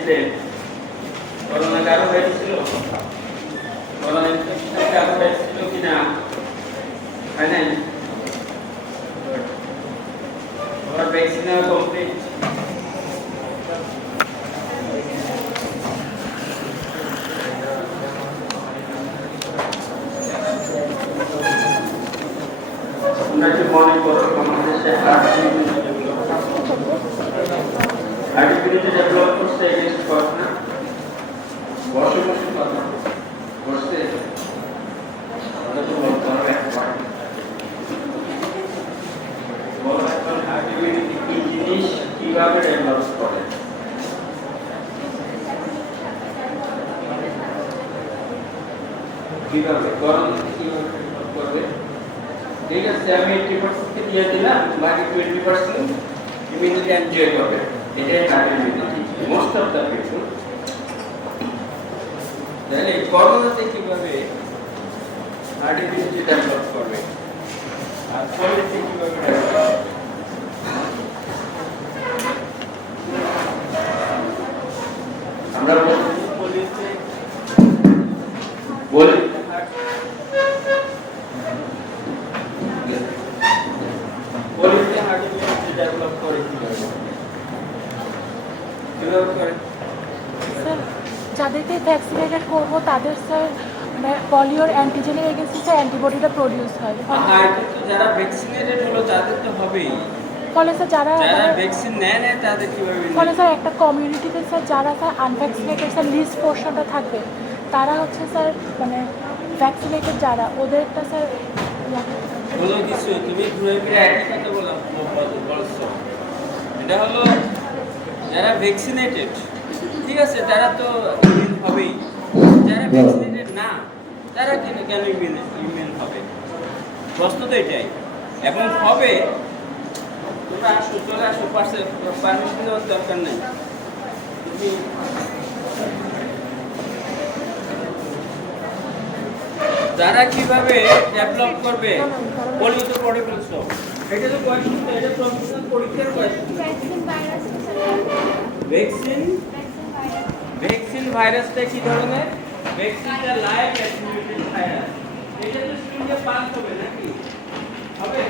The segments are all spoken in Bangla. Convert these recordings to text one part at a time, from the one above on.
incident, করোনা কারো হয়েছিল, করোনা ইনফেকশন কারো হয়েছিল কিনা, হয় নাই? ওর ভ্যাকসিন কমপ্লিট। আপনাকে মনে করো আমাদের দেশে আর্টিফিশিয়াল ডেভেলপ করছে এগেইনস্ট করোনা বসে বসে কথা করছে আমরা তো বলতে হবে বলো এখন আর্টিফিশিয়াল কি জিনিস কিভাবে ডেভেলপ করে কিভাবে করোনা কিভাবে ডেভেলপ করবে ঠিক আছে আমি 80% কে দিয়ে দিলাম বাকি 20% ইমিডিয়েটলি এনজয় করবে এটাই artificial most of the people তাহলে করোনাতে কিভাবে আর্টিফিশিয়াল ডেভেলপ করবে আর পলিসি কিভাবে ডেভেলপ আমরা পলিসি বলি পলিসি আর্টিফিশিয়াল ডেভেলপ করে কিভাবে করে স্যার যাদেরকে ভ্যাকসিনেটেড করবো তাদের স্যার পলিওর অ্যান্টিজেনের এগেন্সে স্যার অ্যান্টিবডিটা প্রডিউস হয় আর কিন্তু যারা ভ্যাকসিনেটেড হলো তাদের তো হবেই ফলে স্যার যারা ভ্যাকসিন নেয় না তাদের কিভাবে ফলে স্যার একটা কমিউনিটিতে স্যার যারা স্যার আনভ্যাকসিনেটেড স্যার লিস্ট পোর্শনটা থাকবে তারা হচ্ছে স্যার মানে ভ্যাকসিনেটেড যারা ওদেরটা স্যার কোনো কিছু তুমি ঘুরে ফিরে একই কথা বলছো এটা হলো যারা ভ্যাকসিনেটেড ঠিক আছে তারা তো ইমিউন হবেই যারা ভ্যাকসিনেটেড না তারা কেন ইমিউন হবে প্রশ্ন তো এটাই এখন হবে তোমরা আসো চলে আসো পারমিশন দেওয়ার দরকার নেই তুমি যারা কিভাবে ডেভেলপ করবে বলি তো পড়ে ফেলছো এটা তো কোয়েশ্চন এটা প্রফেশনাল পরীক্ষার কোয়েশ্চন ভ্যাকসিন ভাইরাসটা কি ধরনের ভ্যাকসিনটা লাইভ অ্যাক্টিভেটেড ভাইরাস এটা তো স্টুডেন্টে পাস হবে নাকি হবে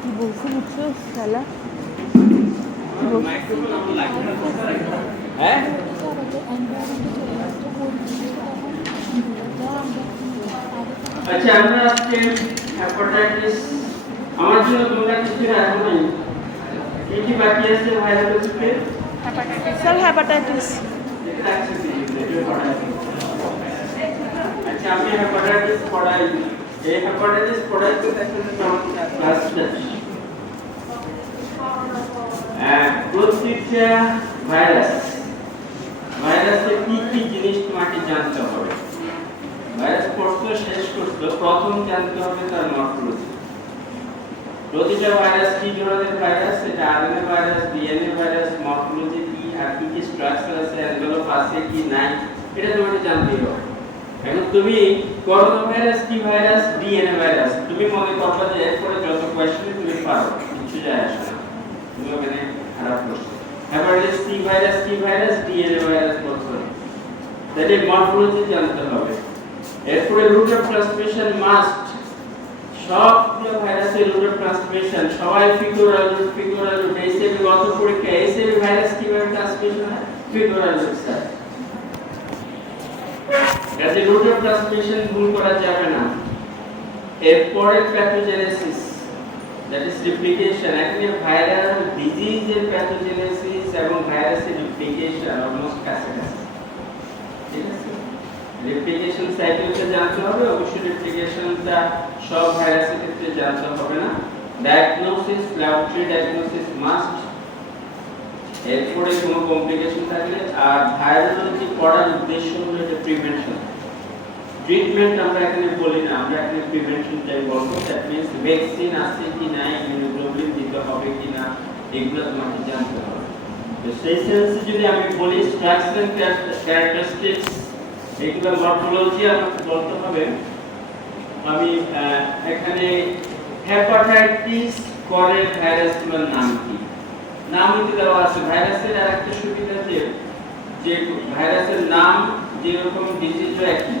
কি বলছি বুঝছো শালা হ্যাঁ আচ্ছা আমরা আজকে হেপাটাইটিস আমার জন্য তোমরা কিছু রাখো নাই কি বাকি আছে ভাইরাসকে স্যার হেপাটাইটিস আচ্ছা আমি হেপাটাইটিস পড়াই এই হেপাটাইটিস পড়াইতে দেখেন ক্লাসটা প্রত্যেকটা ভাইরাসের কি জিনিস তোমাকে জানতে হবে ভাইরাস পড়তে শেষ করতে প্রথম জানতে হবে তার মরফোলজি প্রতিটা ভাইরাস কি ধরনের ভাইরাস এটা RNA virus DNA virus morphology কি আর কি স্ট্রাকচার আছে এনভেলপ আছে কি নাই এটা তোমাকে জানতে হবে এখন তুমি করোনা ভাইরাস কি ভাইরাস ডিএনএ ভাইরাস তুমি মনে করবে যে এরপরে যত কোশ্চেন তুমি পারো কিছু যায় আসে না তুমি ওখানে খারাপ করছো হেপাটাইটিস সি ভাইরাস কি ভাইরাস ডিএনএ ভাইরাস বলছো তাহলে মরফোলজি জানতে হবে এরপরে রুট অফ ট্রান্সমিশন মাস্ট সবগুলো ভাইরাসের রুট অফ ট্রান্সমিশন সবাই ফিগুরাল রুট এইচআইভি গত পরীক্ষা এইচআইভি ভাইরাস কিভাবে ট্রান্সমিশন হয় ফিগুরাল রুট স্যার কাজে রুট অফ ট্রান্সমিশন ভুল করা যাবে না এরপরে প্যাথোজেনেসিস দ্যাট ইজ রেপ্লিকেশন এখানে ভাইরাল ডিজিজের প্যাথোজেনেসিস এবং ভাইরাসের রেপ্লিকেশন অলমোস্ট কাছাকাছি ঠিক আছে রেপ্লিকেশন সাইকেলটা জানতে হবে অবশ্যই রেপ্লিকেশনটা সব ভাইরাসের ক্ষেত্রে জানতে হবে না ডায়াগনোসিস ল্যাবরেটরি ডায়াগনোসিস মাস্ট এরপরে কোনো কমপ্লিকেশন থাকলে আর ভাইরালজি পড়ার উদ্দেশ্য হলো এটা প্রিভেনশন ট্রিটমেন্ট আমরা এখানে বলি না আমরা এখানে প্রিভেনশনটাই বলবো দ্যাট মিন্স ভ্যাকসিন আছে কি না ইমিউনোগ্লোবুলিন দিতে হবে কি না এগুলো তোমাকে জানতে হবে তো সেই সেন্সে যদি আমি বলি স্ট্রাকচার এন্ড ক্যারেক্টারিস্টিক্স এগুলো মরফোলজি আমাকে বলতে হবে। আমি এখানে হেপাটাইটিস করে ভাইরাসগুলোর নাম কি, নাম দিতে দেওয়া আছে। ভাইরাসের আরেকটা সুবিধা যে ভাইরাসের নাম যেরকম ডিজিজও একই।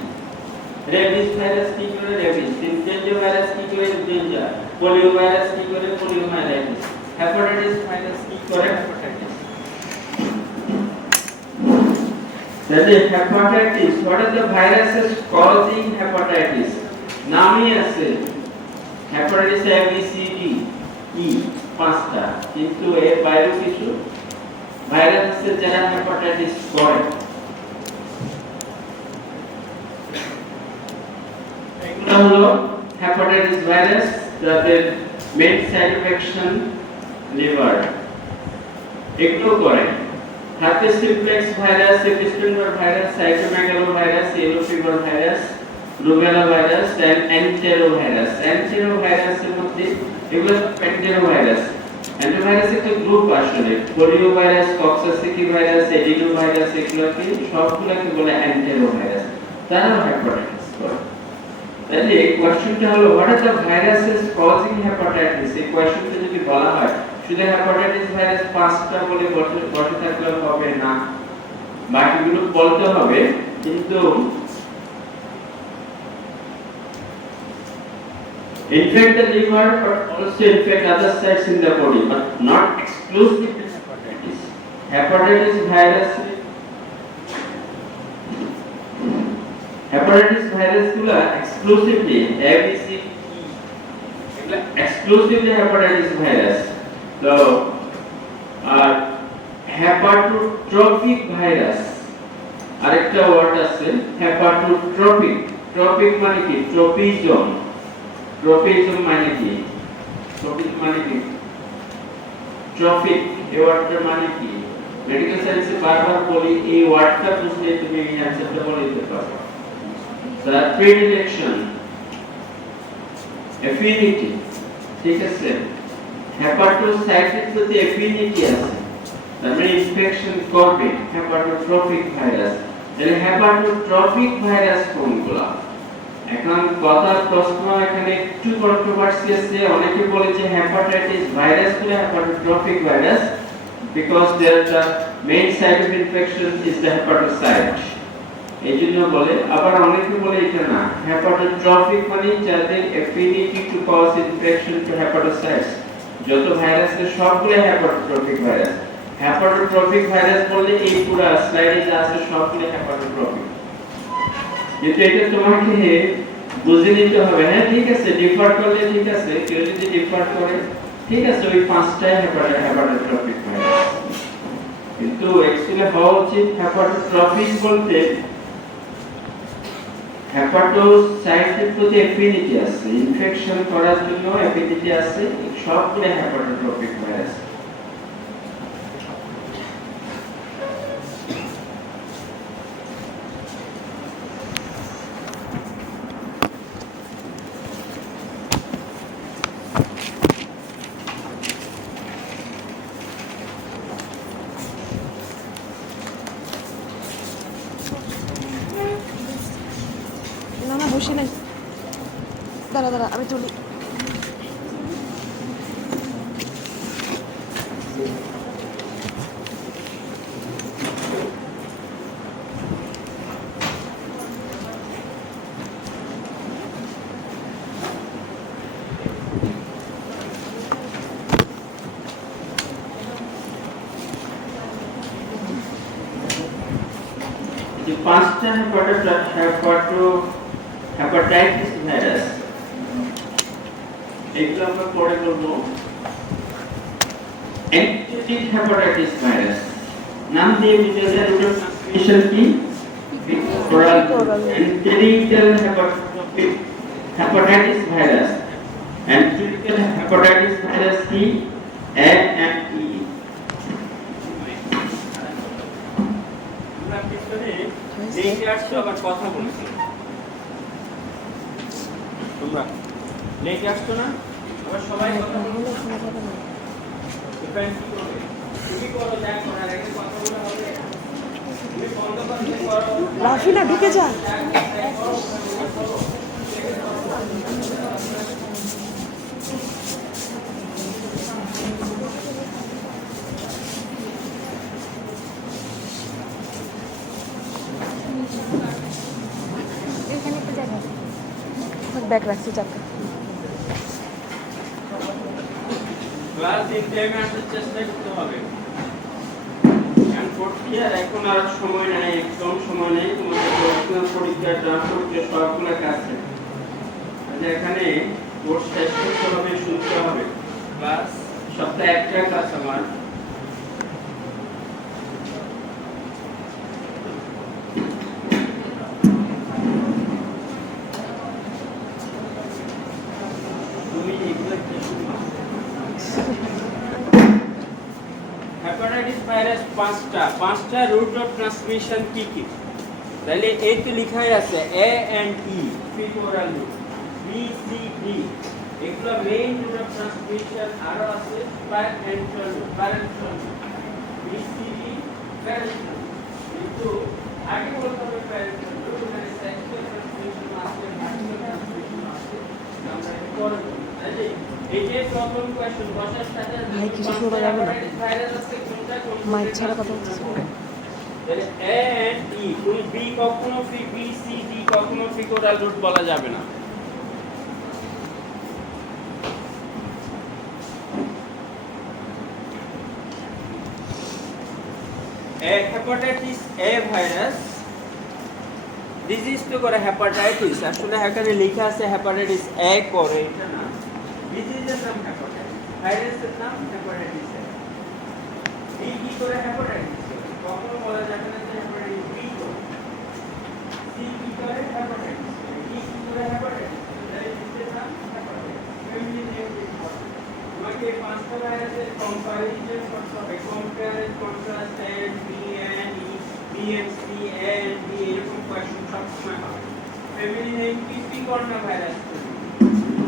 রেবিস ভাইরাস কি করে রেবিস, ইনফ্লুয়েঞ্জা ভাইরাস কি করে ইনফ্লুয়েঞ্জা, পোলিও ভাইরাস কি করে পোলিওমাইলাইটিস, হেপাটাইটিস ভাইরাস কি করে হেপাটাইটিস। তাহলে hepatitis, what are the viruses causing hepatitis? নামই আছে hepatitis A B C D E পাঁচটা, কিন্তু এর বাইরে কিছু ভাইরাস আছে যারা হেপাটাইটিস করে। এগুলো হলো হেপাটাইটিস ভাইরাস, যাদের মেইন সাইড ইনফেকশন লিভার, এগুলো করে। Herpes simplex virus, Epstein Barr virus, cytomegalo virus, yellow fever virus, rubella virus and entero virus. Entero ভাইরাসের মধ্যে এগুলো এন্টেরো ভাইরাস। এন্টেরো ভাইরাস একটা গ্রুপ আসলে, polio virus, coxsackie virus, adeno virus, এগুলোকে সবগুলোকে বলে এন্টেরো ভাইরাস, তারাও হেপাটাইটিস করে। তাহলে কোশ্চেনটা হলো what are the viruses causing hepatitis. এই কোশ্চেনটা যদি বলা হয় শুধু হেপাটাইটিস ভাইরাস পাঁচটা বলে বসে থাকলে হবে না, বাকিগুলো বলতে হবে। কিন্তু infect the liver but also infect other sites in the body, but not exclusively hepatitis. Hepatitis virus গুলা exclusively ABC এগুলা exclusively hepatitis virus. So hepatotrophic virus আরেকটা ওয়ার্ড আছে hepatotrophic। ট্রপিক মানে কি? ট্রপিজম। ট্রপিজম মানে কি? ট্রপিজম মানে কি? ট্রফিক এই ওয়ার্ডটার মানে কি? মেডিকেল সায়েন্সে বারবার বলি, এই ওয়ার্ডটা বুঝলে তুমি এই অ্যানসারটা বলে দিতে পারবে। স্যার প্রিডিলেকশন, এফিনিটি, ঠিক আছে? হেপাটোসাইটের প্রতি এফিনিটি আছে, তার মানে ইনফেকশন করবে হেপাটোট্রফিক ভাইরাস। তাহলে হেপাটোট্রফিক ভাইরাস কোনগুলা? এখন কথার প্রশ্ন এখানে একটু কন্ট্রোভার্সি আছে। অনেকে বলে যে হেপাটাইটিস ভাইরাস গুলো হেপাটোট্রফিক virus because their the main site of infection is the hepatocyte, এইজন্য বলে। আবার অনেকে বলে এটা না, হেপাটোট্রফিক মানে যাদের affinity to cause infection to hepatocytes। যত ভাইরাস আছে সবগুলো হেপাটোট্রফিক ভাইরাস। হেপাটোট্রফিক ভাইরাস বললে এই পুরো স্লাইডে যা আছে সবগুলো হেপাটোট্রফিক। কিন্তু এটা তোমাকে বুঝে নিতে হবে। হ্যাঁ ঠিক আছে, ডিফার করলে ঠিক আছে, কেউ যদি ডিফার করে ঠিক আছে, ওই পাঁচটাই হেপাটোট্রফিক ভাইরাস। কিন্তু অ্যাকচুয়ালি হওয়া উচিত হেপাটোট্রফিক বলতে হেপাটোসাইটের প্রতি এফিনিটি আছে, ইনফেকশন করার জন্য এফিনিটি আছে, সবগুলো হেপাটোট্রফিক ভাইরাস। না বসে নাই, দাঁড়া দাঁড়া আমি তুলি। যে পাঁচটা হেপাটাইটিস ভাইরাস, এগুলো আমরা পরে বলবো। এন্টেরিক হেপাটাইটিস ভাইরাস নাম দিয়ে বুঝে যায় ওটার ট্রান্সমিশন কি? এন্টেরিক্যাল হেপাটাইটিস ভাইরাস। এন্টেরিক্যাল হেপাটাইটিস ভাইরাস কি? এনএমই। আমরা পিছনে লিংকে আসছো, আবার কথা বলছি। তোমরা লিংকে আসছো না, আবার সবাই কথা বলছো। ডিফারেন্স কি করবে? তুমি করো, যা করার রাফিনা ঢুকে যা। এখানে একটা জায়গা আছে। ব্যাগ রাখছি চাপটা। ক্লাস ইন টাইমে আসার চেষ্টা করতে হবে। এখন ফোর্থ ইয়ার এখন আর সময় নাই, একদম সময় নেই। তোমাদের প্রফেশনাল পরীক্ষা ড্রাফট পরীক্ষা সবগুলো কাছে। আচ্ছা এখানে কোর্স শেষ করতে হবে, শুনতে হবে। ক্লাস সপ্তাহে একটা ক্লাস আমার। তুমি এগুলো কি শুনবা? হেপাটাইটিস ভাইরাস পাঁচটা রুট অফ ট্রান্সমিশন কি কি? তাহলে এই তো লেখাই আছে A and E faecal oral route, B C D এগুলো মেইন রুট অফ ট্রান্সমিশন। আরো আছে parenteral route, B C D parenteral. কিন্তু আগে বলতে হবে প্যারেন্টাল রুট, মানে সেক্সুয়াল ট্রান্সমিশন আছে, ভার্টিক্যাল ট্রান্সমিশন আছে। আমরা এটা পরে বলবো। তাহলে এই যে প্রবলেম কোশ্চেন বসার সাথে ভাই কিছু শোনা যাবে না, ভাইরাস আছে কোনটা মাইক ছাড়া কথা বলতেছি। তাহলে এ এন্ড ই কোন বি কখনো বি সি ডি কখনো ফিটোরাল রুট বলা যাবে না। হেপাটাইটিস এ ভাইরাস ডিজিজ তো করে হেপাটাইটিস, আসলে এখানে লেখা আছে হেপাটাইটিস এ করে, এটা না। ডিজিজের নাম হেপাটাইটিস, ভাইরাসের নাম হেপাটাইটিস এ। বি কি করে হেপাটাইটিস কখনো বলা যাবে না যে হেপাটাইটিস বি করে। সি কি করে হেপাটাইটিস, ডি কি করে হেপাটাইটিস, এই ডিজিজের নাম হেপাটাইটিস। ফ্যামিলি নেম তোমাকে পাঁচটা ভাইরাসের কম্পারিজন করতে হবে, compare, contrast, and B and E, B and C and D এরকম কোশ্চেন সবসময় হবে। ফ্যামিলি নেম কি? Picorna virus,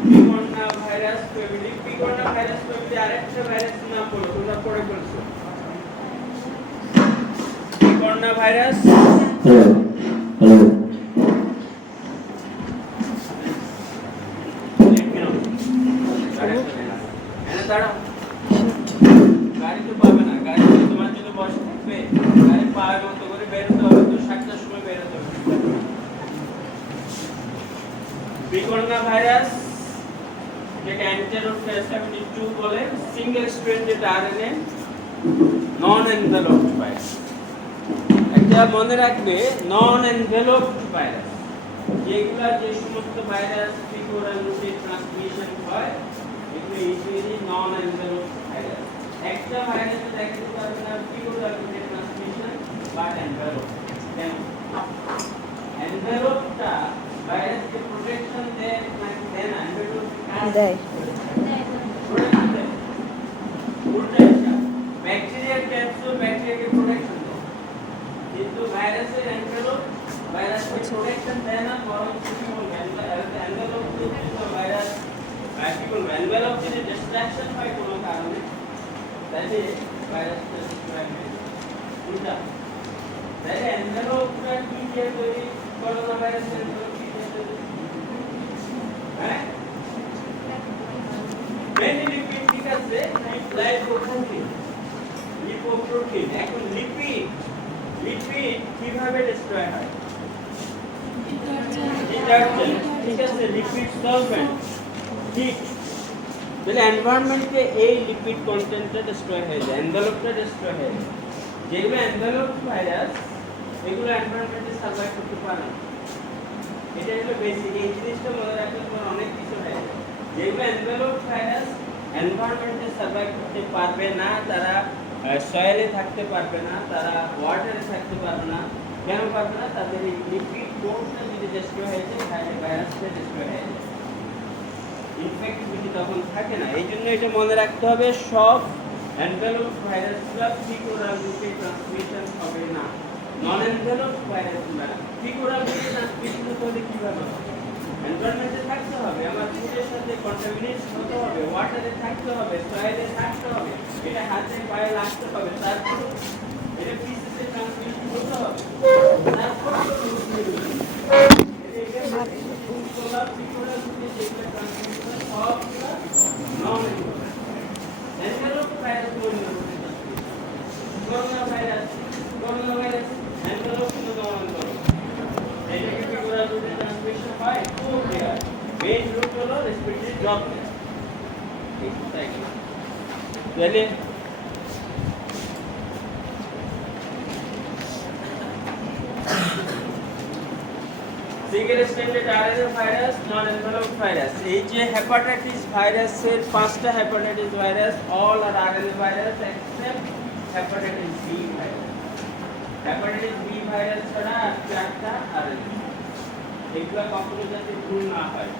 picorna virus family. Picorna virus family আরেকটা ভাইরাস নাম বলো, তোমরা পড়ে বলছো। পিকর্না ভাইরাস দাঁড়াও, গাড়ি তো পাবে না, গাড়ি তোমার জন্য বসে থাকবে, গাড়ি পাওয়ার মতো করে বেরোতে হবে, তো 7টার সময় বেরোতে হবে। পিকর্না ভাইরাস যেটা অ্যান্টেরোড 72 বলে, সিঙ্গেল স্ট্র্যান্ডেড আরএনএ, নন এনভেলপড ভাইরাস। একটা মনে রাখবে, নন এনভেলপড ভাইরাস যেগুলা, যে সমস্ত ভাইরাস পিকোরাল রুটে ট্রান্সমিশন হয় এগুলো ইজিলি নন এনভেলপড ভাইরাস। একটা ভাইরাসে দেখতে পারবে না পিকোরাল রুটে ট্রান্সমিশন বা এনভেলপ। কেন? এনভেলপটা ভাইরাসকে প্রোটেকশন দেয় নাকি দেয় না? এনভেলপ দেয়। প্রোটেকশন দেয়। উল্টা ব্যাকটেরিয়ার ক্যাপসুল ব্যাকটেরিয়াকে প্রোটেকশন দেয়, কিন্তু ভাইরাসের এনভেলপ ভাইরাসকে প্রোটেকশন দেয় না, বরং কি বলবে এনভেলপ যদি ভাইরাস কি বলবে এনভেলপ যদি ডিস্ট্রাকশন হয় কোনো কারণে তাহলে ভাইরাসটা ডিস্ট্রয় হয়ে যায়। উল্টা তাহলে এনভেলপটা কি দিয়ে তৈরি? করোনা ভাইরাসের এনভেলপ কি দিয়ে তৈরি? হ্যাঁ, মেনি লিপিড, ঠিক আছে, লাইপোপ্রোটিন, লিপোপ্রোটিন। এখন লিপিড কিভাবে ডিস্ট্রয় হয়? ডিটারজেন্ট, ঠিক আছে, লিপিড সলভেন্ট, হিট। তাহলে এনভায়রনমেন্টে এই লিপিড কন্টেন্টটা ডিস্ট্রয় হয়ে যায়, এনভেলপটা ডিস্ট্রয় হয়ে যায়। যেগুলো এনভেলপ ভাইরাস এগুলো এনভায়রনমেন্টে সার্ভাইভ করতে পারে না। এটা হলো বেসিক, এই জিনিসটা মনে রাখলে তোমার অনেক কিছু হয়ে যায়। যেগুলো এনভেলপ ভাইরাস এনভায়রনমেন্টে সার্ভাইভ করতে পারবে না, তারা সয়েলে থাকতে পারবে না, তারা ওয়াটারে থাকতে পারবে না। কেন পারবে না? তাদের এই লিপিড কোডটা যদি ডিস্ট্রয় হয়ে যায় তাহলে ভাইরাসটা ডিস্ট্রয় হয়ে যায়, ইনফেক্টিভিটি তখন থাকে না। এই জন্য এটা মনে রাখতে হবে, সব এনভেলপ ভাইরাসগুলো পিকোরাল রুটে ট্রান্সমিশন হবে না। নন এনভেলপ ভাইরাসগুলো পিকোরাল রুটে ট্রান্সমিশন হতে কিভাবে হবে? এনভায়রনমেন্টে থাকতে হবে, আমার ফুডের সাথে কন্টামিনেট হতে হবে, ওয়াটারে থাকতে হবে, সয়েলে থাকতে হবে, এটা হাতে পায়ে লাগতে হবে, তারপর এটা পিসি হেপাটাইটিসে ট্রান্সমিশন করতে হবে তারপর তো রোগ তৈরি হবে। ভাবে সোলার পিকোলার যে যেগুলো ট্রান্সমিশন হয় সবগুলো নন এনভেলপ ভাইরাস তৈরি হবে। করোনা ভাইরাস এনভেলপ কিন্তু দমন করে। এটাকে পিকোলার রুটে ট্রান্সমিশন হয় খুব রেয়ার। মেইন রুট হলো রেসপিরেটরি ড্রপলেট। তাহলে single standard RNA virus non envelope virus এই যে হেপাটাইটিস ভাইরাসের পাঁচটা hepatitis virus all are RNA virus except hepatitis B virus hepatitis B virus ছাড়া আর চারটা আরএনএ এগুলো কখনো যাতে ভুল না হয়।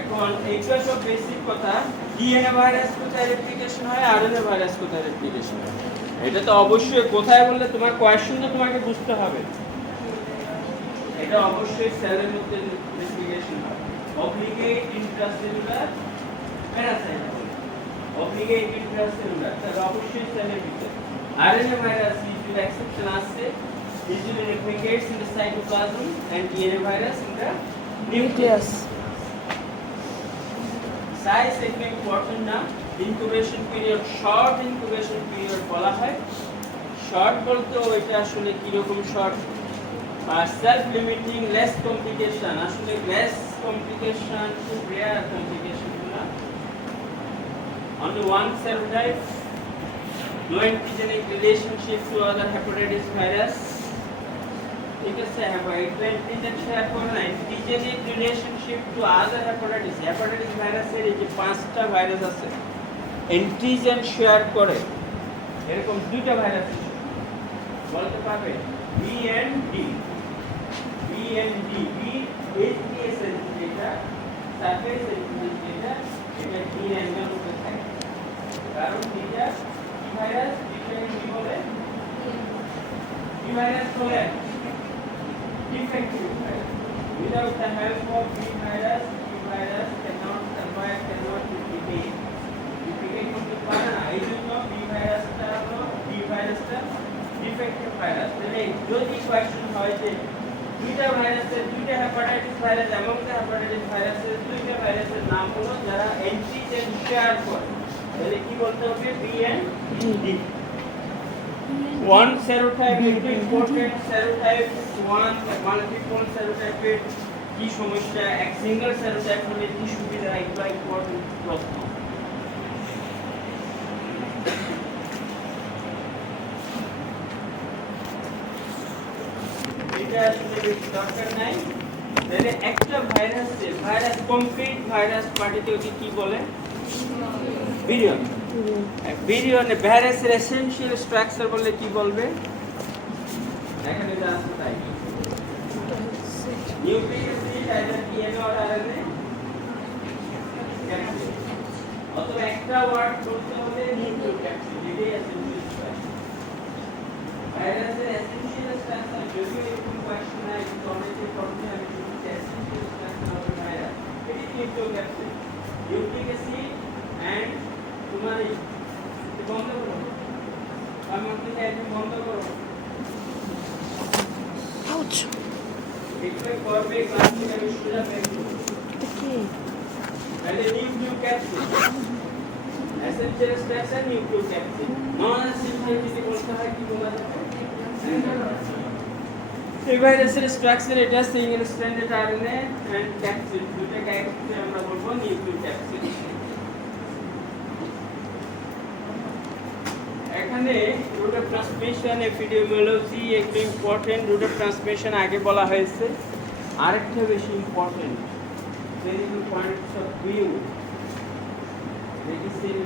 এখন এইগুলো সব বেসিক কথা। ডিএনএ ভাইরাস কোথায় রেপ্লিকেশন হয়, আরএনএ ভাইরাস কোথায় রেপ্লিকেশন হয়, এটা তো অবশ্যই কোথায় বললে তোমার কোয়েশ্চন তো তোমাকে বুঝতে হবে। এটা অবশ্যই সেলের মধ্যে রেপ্লিকেশন হয়। Obligate intracellular Parasite obligate intracellular তাহলে অবশ্যই সেলের ভিতরে। আরএনএ ভাইরাস ইউজুয়ালি এক্সেপশন আছে, usually replicates in the cytoplasm and DNA virus in the nucleus. Size is important না, incubation period short incubation period বলা হয়। শর্ট বলতে এটা আসলে কি রকম শর্ট, আর সেলফ লিমিটিং লেস কমপ্লিকেশন, আসলে লেস কমপ্লিকেশন খুব রেয়ার কমপ্লিকেশন গুলো। Only one serotype, no antigenic relationship to other hepatitis virus. ঠিক আছে, অ্যান্টিজেন শেয়ার করে না, antigenic relationship to other hepatitis. Hepatitis ভাইরাসের এই যে পাঁচটা ভাইরাস আছে অ্যান্টিজেন শেয়ার করে, এরকম দুইটা ভাইরাস বলতে পারবে B and D. B and D, B HDS যেটা সারফেস এন্টিজেন যেটা, এটা ডি অ্যাঙ্গেল উপরে থাকে, কারণ এটা কি ভাইরাস, এটা কি বলে, কি ভাইরাস বলে defective virus. Without the help of B virus cannot survive, cannot replicate. Replicate করতে পারে না, এই জন্য B ভাইরাসটা হলো defective virus. তাহলে যদি কোয়েশ্চন হয় যে দুইটা ভাইরাসের, দুইটা hepatitis virus, among the hepatitis ভাইরাসের দুইটা ভাইরাসের নাম হলো যারা অ্যান্টিজেন শেয়ার করে, তাহলে কি বলতে হবে, B and D. One serotype is important, serotype one multiple serotype কি সমস্যা, এক সিঙ্গেল সেরোটাইপ হলে কি সুবিধা, এগুলো ইম্পর্টেন্ট প্রশ্ন। এটা আসলে দরকার নাই। তাহলে একটা ভাইরাস কমপ্লিট ভাইরাস পার্টিকে কি বলে, ভিরিয়ন। ভিরিয়ন ভাইরাসের এসেনশিয়াল স্ট্রাকচার বললে কি বলবে, এখানে যা আছে তাই। Nucleic acid either DNA or RNA, অথবা একটা ওয়ার্ড বলতে হলে নিউক্লিক অ্যাসিড, এটাই এসেনশিয়াল স্ট্রাকচার। ভাইরাসের এসেনশিয়াল স্ট্রাকচার যদিও এরকম কোয়েশ্চন নাই, কিন্তু অনেকে প্রশ্নে আমি শুনছি এসেনশিয়াল স্ট্রাকচার অফ ভাইরাস, এটি nucleic acid, nucleic acid and তোমার বন্ধ করো, আমার থেকে একদম বন্ধ করো। আউচ, এটা করবে ক্লাস থেকে আমি সোজা বের করব। এটা কি? তাহলে nucleic acid, essential structure nucleic acid, non essential যদি বলতে হয় কি বলা যাবে, এই ভাইরাসের স্ট্রাকচার এটা single stranded RNA and capsid, দুটোকে একসাথে আমরা বলবো নিউক্লিক অ্যাসিড। এখানে রুট অফ ট্রান্সমিশন, এপিডেমিওলজি একটু ইম্পর্টেন্ট। রুট অফ ট্রান্সমিশন আগে বলা হয়েছে, আরেকটা বেশি important, clinical points of view. Medicine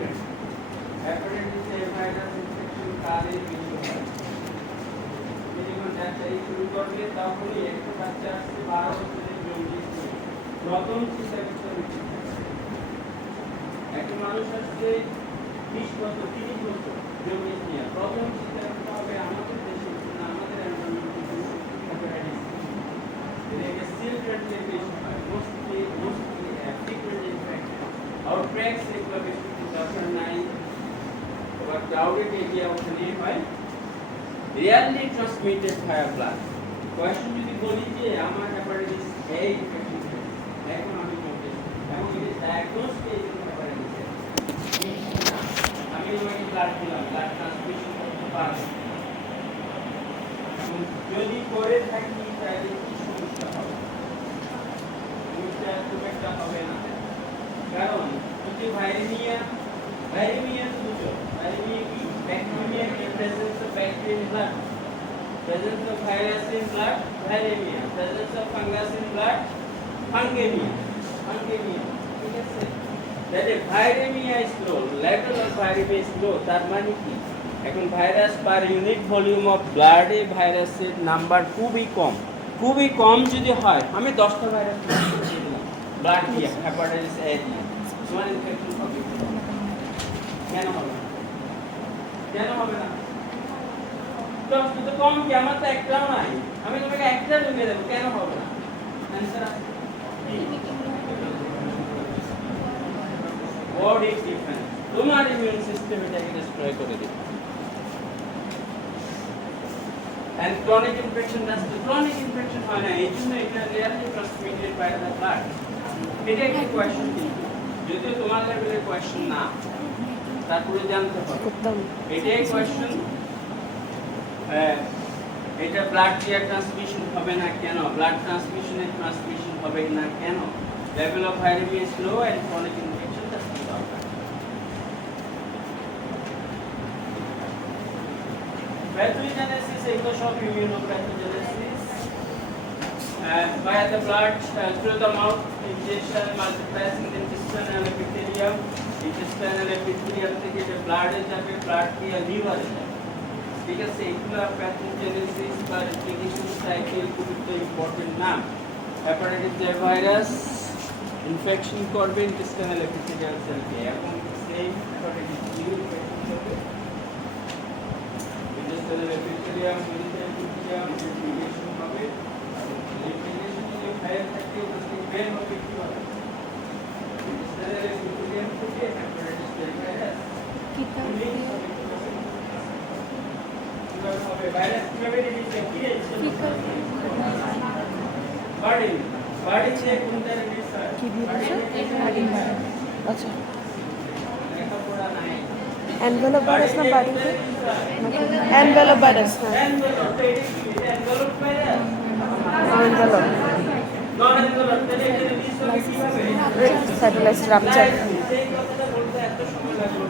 hepatitis A virus infection কাদের বেশি হয়, যখন ডাক্তারি শুরু করবে তখনই একটা বাচ্চা আসছে 12 বছরের জন্ডিস নিয়ে, প্রথম চিন্তা করতে হবে একটা মানুষ আসছে 20 বছর 30 বছর জন্ডিস নিয়ে, প্রথম চিন্তা করতে হবে আমাদের দেশে না আমাদের এনভায়রনমেন্টে হেপাটাইটিস, এটা চিলড্রেনদের বেশি হয়, mostly frequent infection crowded area ওখানে হয় rarely transmitted via blood. Question যদি বলি যে আমার হেপাটাইটিস A ইনফেকশন এখন আমি বলতে এবং এটা ডায়াগনোস স্টেজ এর হেপাটাইটিস আমি ওই ব্লাড দিলাম ব্লাড ট্রান্সফিউশন করতে পারবো যদি করে থাকি তাহলে কি সমস্যা হবে সমস্যা খুব একটা হবে না কারণ যদি ভাইরেমিয়া দুটো ভাইরেমিয়া কি bacteria in presence of bacteria in blood presence of virus in blood viremia presence of fungus in blood fungemia ঠিক আছে তাহলে ভাইরেমিয়া is low level of viremia is low তার মানে কি এখন virus per unit volume of ব্লাডে ভাইরাসের নাম্বার খুবই কম যদি হয় আমি 10টা ভাইরাস ব্লাড দিয়ে হেপাটাইটিস এ দিয়ে তোমার ইনফেকশন হবে কেন হবে না তো কম কি আমার তো একটাও নাই আমি তোমাকে একটা ঢুকিয়ে দেবো কেন হবে না অ্যানসার what is different তোমার ইমিউন সিস্টেম এটাকে ডিস্ট্রয় করে দিবে and chronic infection হয় না এই জন্য এটা rarely transmitted by the blood এটা একটা কোশ্চেন যদিও তোমার লেভেলের কোশ্চেন না তারপরে জানতে হবে এটাই কোশ্চেন এটা ব্লাড দিয়ে ট্রান্সমিশন হবে না কেন ব্লাড ট্রান্সমিশনের ট্রান্সমিশন হবে না কেন level of viraemia is low and chronic infection that's the problem pathogenesis এগুলো সব ইমিউনোপ্যাথোজেনেসিস via the blood through the mouth ingestion multiplies in the intestinal epithelium থেকে যে ব্লাডে যাবে ব্লাড দিয়ে লিভারে যাবে ঠিক আছে এগুলো প্যাথোজেনেসিস বা রেপ্লিকেশন সাইকেল খুব ইম্পর্টেন্ট নাম হেপাটাইটিস এ ভাইরাস ইনফেকশন করবে ইন্টেস্টাইনাল এপিথেলিয়াল সেলকে এবং সেম হেপাটাইটিস বি ইনফেকশন করবে ইন্টেস্টাইনাল এপিথেলিয়াম রেপ্লিকেশন হবে রেপ্লিকেশন যদি ফাইল থাকে ওটা বের হবে কি হবে ইন্টেস্টাইনাল এপিথেলিয়াম থেকে হেপাটাইটিস এ ভাইরাস কি করে ভাইরাস কিভাবে রিলিজ হয় কি কি করে বাড়ি যে কোনটা রিলিজ হয় কি দিয়েছে আচ্ছা লেখাপড়া নাই এনভেলপ ভাইরাস না বাড়িতে এনভেলপ ভাইরাস না এনভেলপ এটা কি এনভেলপ ভাইরাস এনভেলপ নন এনভেলপ তাহলে এটা রিলিজ হবে কিভাবে স্যাটেলাইট রাপচার সেই কথাটা বলতে এত সময় লাগলো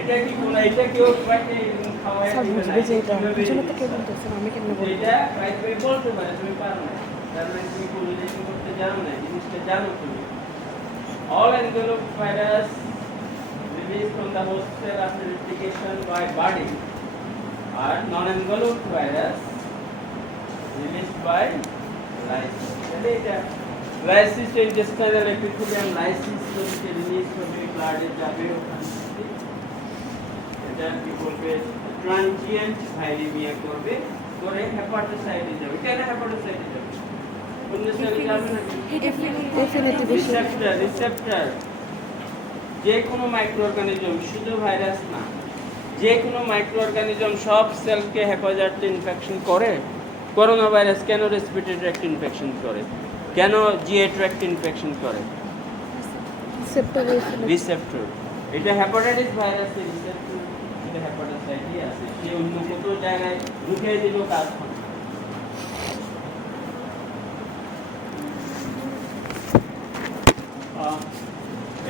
এটা কি বলা এটা কেউ পাইতে খাওয়ায় সব বুঝবে যে এটা পিছনে তো কেউ বলতেছে আমি কেমনে বলবো এটা পাইতে বলতে পারে তুমি পারো না কারণ তুমি কোরিলেশন করতে জানো না জিনিসটা জানো তুমি all envelope virus released from the host cell after replication by body are non-enveloped virus released by lysis তাহলে এটা lysis intestinal epithelium lysis থেকে রিলিজ হবে ব্লাডে যাবে ওখান থেকে এটা কি বলবে ট্রানজিয়েন্ট ভাইরেমিয়া করবে করে হেপাটোসাইটে যাবে কেন হেপাটোসাইটে যাবে কোন সেলে যাবে না ডেফিনেটলি রিসেপ্টর যে কোনো মাইক্রো অর্গানিজম শুধু ভাইরাস না যে কোনো মাইক্রো অর্গানিজম সব সেলকে হেপাটাইটিস ইনফেকশন করে করোনা ভাইরাস কেন রেসপিরেটরি ট্র্যাক্ট ইনফেকশন করে কেন জিএ ট্র্যাক্ট ইনফেকশন করে রিসেপ্টর এটা হেপাটাইটিস ভাইরাসের রিসেপ্টর এটা হেপাটোসাইটই আছে সে অন্য কত জায়গায় ঢুকে দিল কাজ হবে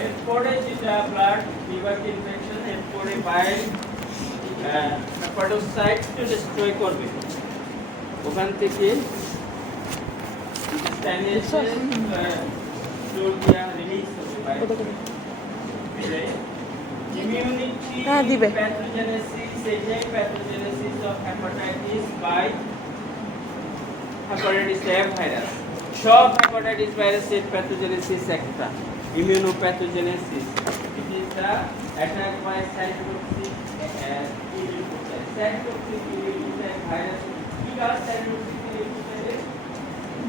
এরপরে যেটা ব্লাড লিভার ইনফেকশন এরপরে বাইল হেপাটোসাইটকে ডিস্ট্রয় করবে ওখান থেকে রিলিজ হবে immunity হ্যাঁ দিবে pathogenesis pathogenesis of hepatitis by hepatitis A virus সব hepatitis ভাইরাসের pathogenesis একটা immunopathogenesis it is the attack by cytotoxic virus কি কাজ cytotoxic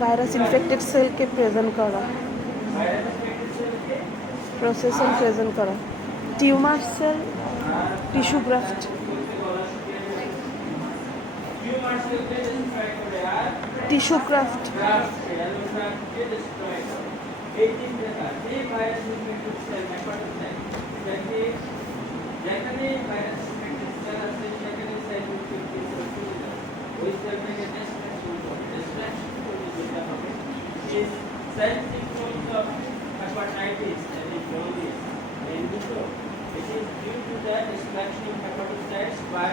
ভাইরাস ইনফেক্টেড সেলকে প্রেজেন্ট করা ভাইরাস ইনফেক্টেড সেলকে প্রসেসন প্রেজেন্ট করা tumour cell tissue graft tissue graft যেখানে ভাইরাস সেল আছে সেখানে সেল ওই সেলটাকে ডিস্ট্রাকশন করে যেতে হবে is side symptoms of hepatitis that is jaundice and it is due to the destruction of hepatocytes by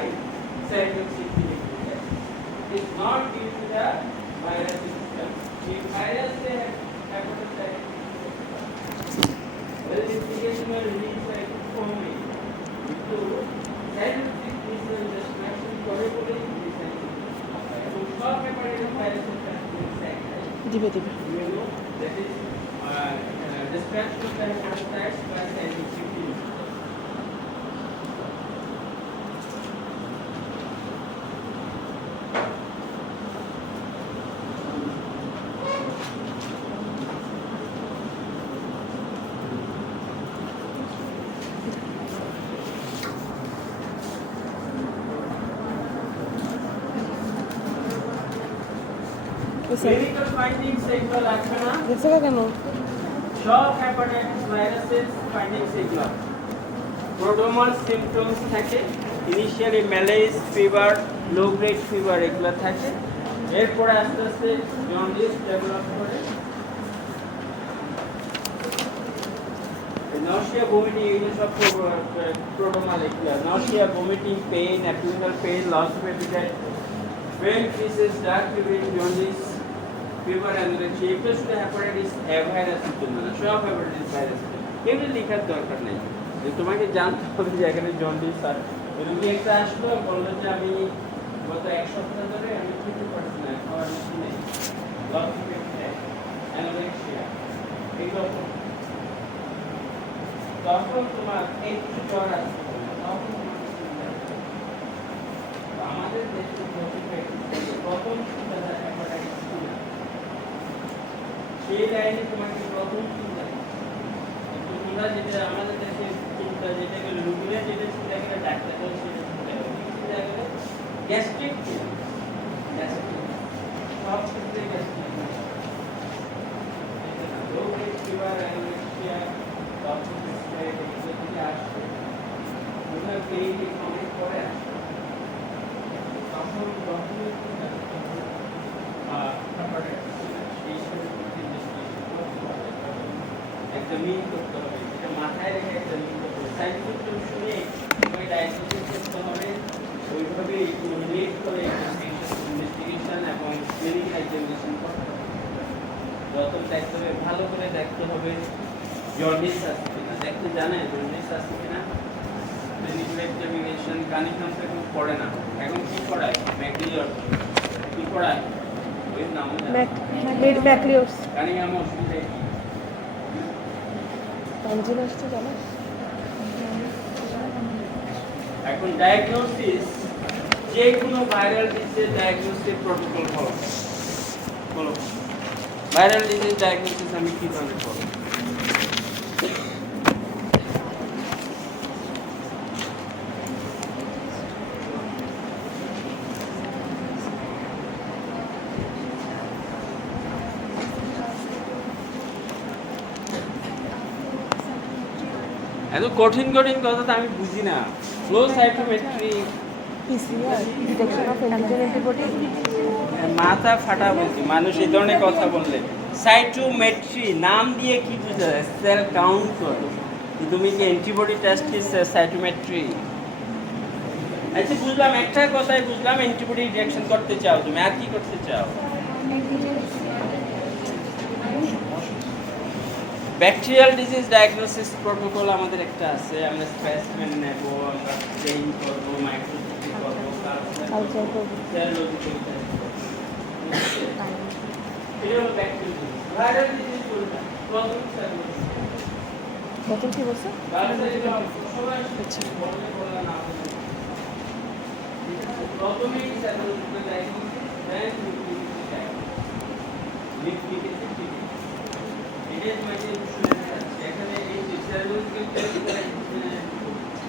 cytokine. It is not due to the virus itself. The virus hepatocyte well implication will release like only to cytokine destruction করে বলে তো সব hepatitis virus দিবে দিবে you know that is destruction of the hepatocytes by cytokine. Clinical findings এগুলো লাগবে না দেখছো কেন সব hepatitis viruses findings এগুলো prodromal symptoms থাকে initially malaise fever low grade fever এগুলো থাকে এরপর আস্তে আস্তে jaundice develop করে nausea vomiting এগুলো সব prodromal এগুলো nausea vomiting pain abdominal pain loss of appetite brain creases dark urine jaundice fever and এগুলো শুধু hepatitis A ভাইরাসের জন্য না সব hepatitis ভাইরাস এগুলো লেখার দরকার নেই যে তোমাকে জানতে হবে যে এখানে জন্ডিস আর রোগী একটা আসলো বললো যে আমি গত এক সপ্তাহ ধরে আমি খেতে পারছি না খাওয়ার ইচ্ছে নেই অ্যানোরেক্সিয়া এগুলো তখন তোমার এই কিছু জ্বর আসছে তখন আমাদের দেশে প্রথম hepatitis সেই লাইনে তোমাকে প্রথম চিন্তা তোমরা যেটা আমাদের দেশে চিন্তা যেটা গেলে রুগীরা যেটা চিন্তা করে ডাক্তাররা সেটা চিন্তা করে গ্যাস্ট্রিক সব ক্ষেত্রে গ্যাস্ট্রিক ফিভার অ্যানোরেক্সিয়া তখন এগুলো থেকে আসছে ওনার পেইন কমেন্ট করে আসছে তখন তখনই একটা মিল করতে হবে এটা মাথায় রেখে একটা মিল করতে হবে সাইড সিম্পটম শুনে ওই ডায়াগনোসিস করতে হবে ওইভাবে রিলেট করে ইনভেস্টিগেশন এবং ক্লিনিক্যাল এক্সামিনেশন করতে হবে যত দেখতে হবে ভালো করে দেখতে হবে জন্ডিস আছে কিনা দেখতে জানে জন্ডিস আছে কিনা ক্লিনিক্যাল এক্সামিনেশন কানিকাম এখন পড়ে না এখন কি পড়ায় ম্যাকলিওর কি পড়ায় ওই নাম ম্যাকলিওরস কানিকাম অসুবিধা কি অঞ্জন আসছে জানো এখন ডায়াগনোসিস যে কোনো ভাইরাল ডিজিজের diagnosis protocol follow viral disease diagnosis আমি কিভাবে করব এত কঠিন কঠিন কথা তো আমি বুঝি না flow cytometry PCR detection of antigen antibody মাথা ফাটা বলছি মানুষ এই ধরনের কথা বললে সাইটোমেট্রি নাম দিয়ে কি বোঝা যায় সেল কাউন্ট করো তুমি কি অ্যান্টিবডি টেস্ট কি সাইটোমেট্রি আচ্ছা বুঝলাম একটা কথাই বুঝলাম অ্যান্টিবডি রিঅ্যাকশন করতে চাও তুমি আর কি করতে চাও ব্যাকটেরিয়াল ডিজিজ ডায়াগনোসিস প্রোটোকল আমাদের একটা আছে আমরা স্পেসিমেন নেব আমরা স্টেইন করব মাইক্রোস্কোপি করব কালচার করব সেরোলজি করব এটা হলো ব্যাকটেরিয়াল ভাইরাল ডিজিজ বলতে প্রথম সেরোলজি প্রথম কি বলছো প্রথমেই সেরোলজি ডায়াগনোসিস দেন নিউক্লিক এখানে এই সেরোলজি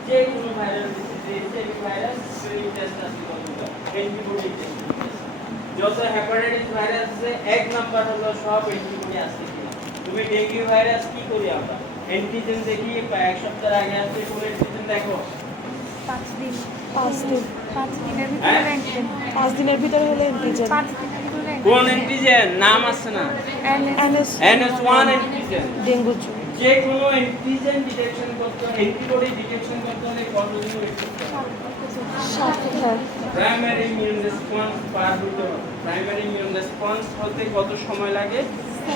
যে কোনো ভাইরাল ডিজিজে এইচআইভি ভাইরাস স্ক্রিনিং টেস্ট আছে কতগুলো অ্যান্টিবডি টেস্ট যত হেপাটাইটিস ভাইরাসে এক নাম্বার হলো সব অ্যান্টিবডি আছে কিনা তুমি ডেঙ্গু ভাইরাস কি করি আমরা অ্যান্টিজেন দেখি এক সপ্তাহ আগে আসছে কোন অ্যান্টিজেন দেখো 5 দিন 5 দিন 5 দিনের হ্যাঁ? ভিতরে অ্যান্টিজেন 5 দিনের ভিতরে হলে অ্যান্টিজেন 5 দিনের ভিতরে কোন অ্যান্টিজেন নাম আছে না এনএস NS1 অ্যান্টিজেন ডেঙ্গু যে কোনো অ্যান্টিজেন ডিটেকশন করতে অ্যান্টিবডি ডিটেকশন করতে হলে কতদিন ওয়েট করতে হবে হ্যাঁ প্রাইমারি ইমিউন রেসপন্স পার হতে হবে প্রাইমারি ইমিউন রেসপন্স হতে কত সময় লাগে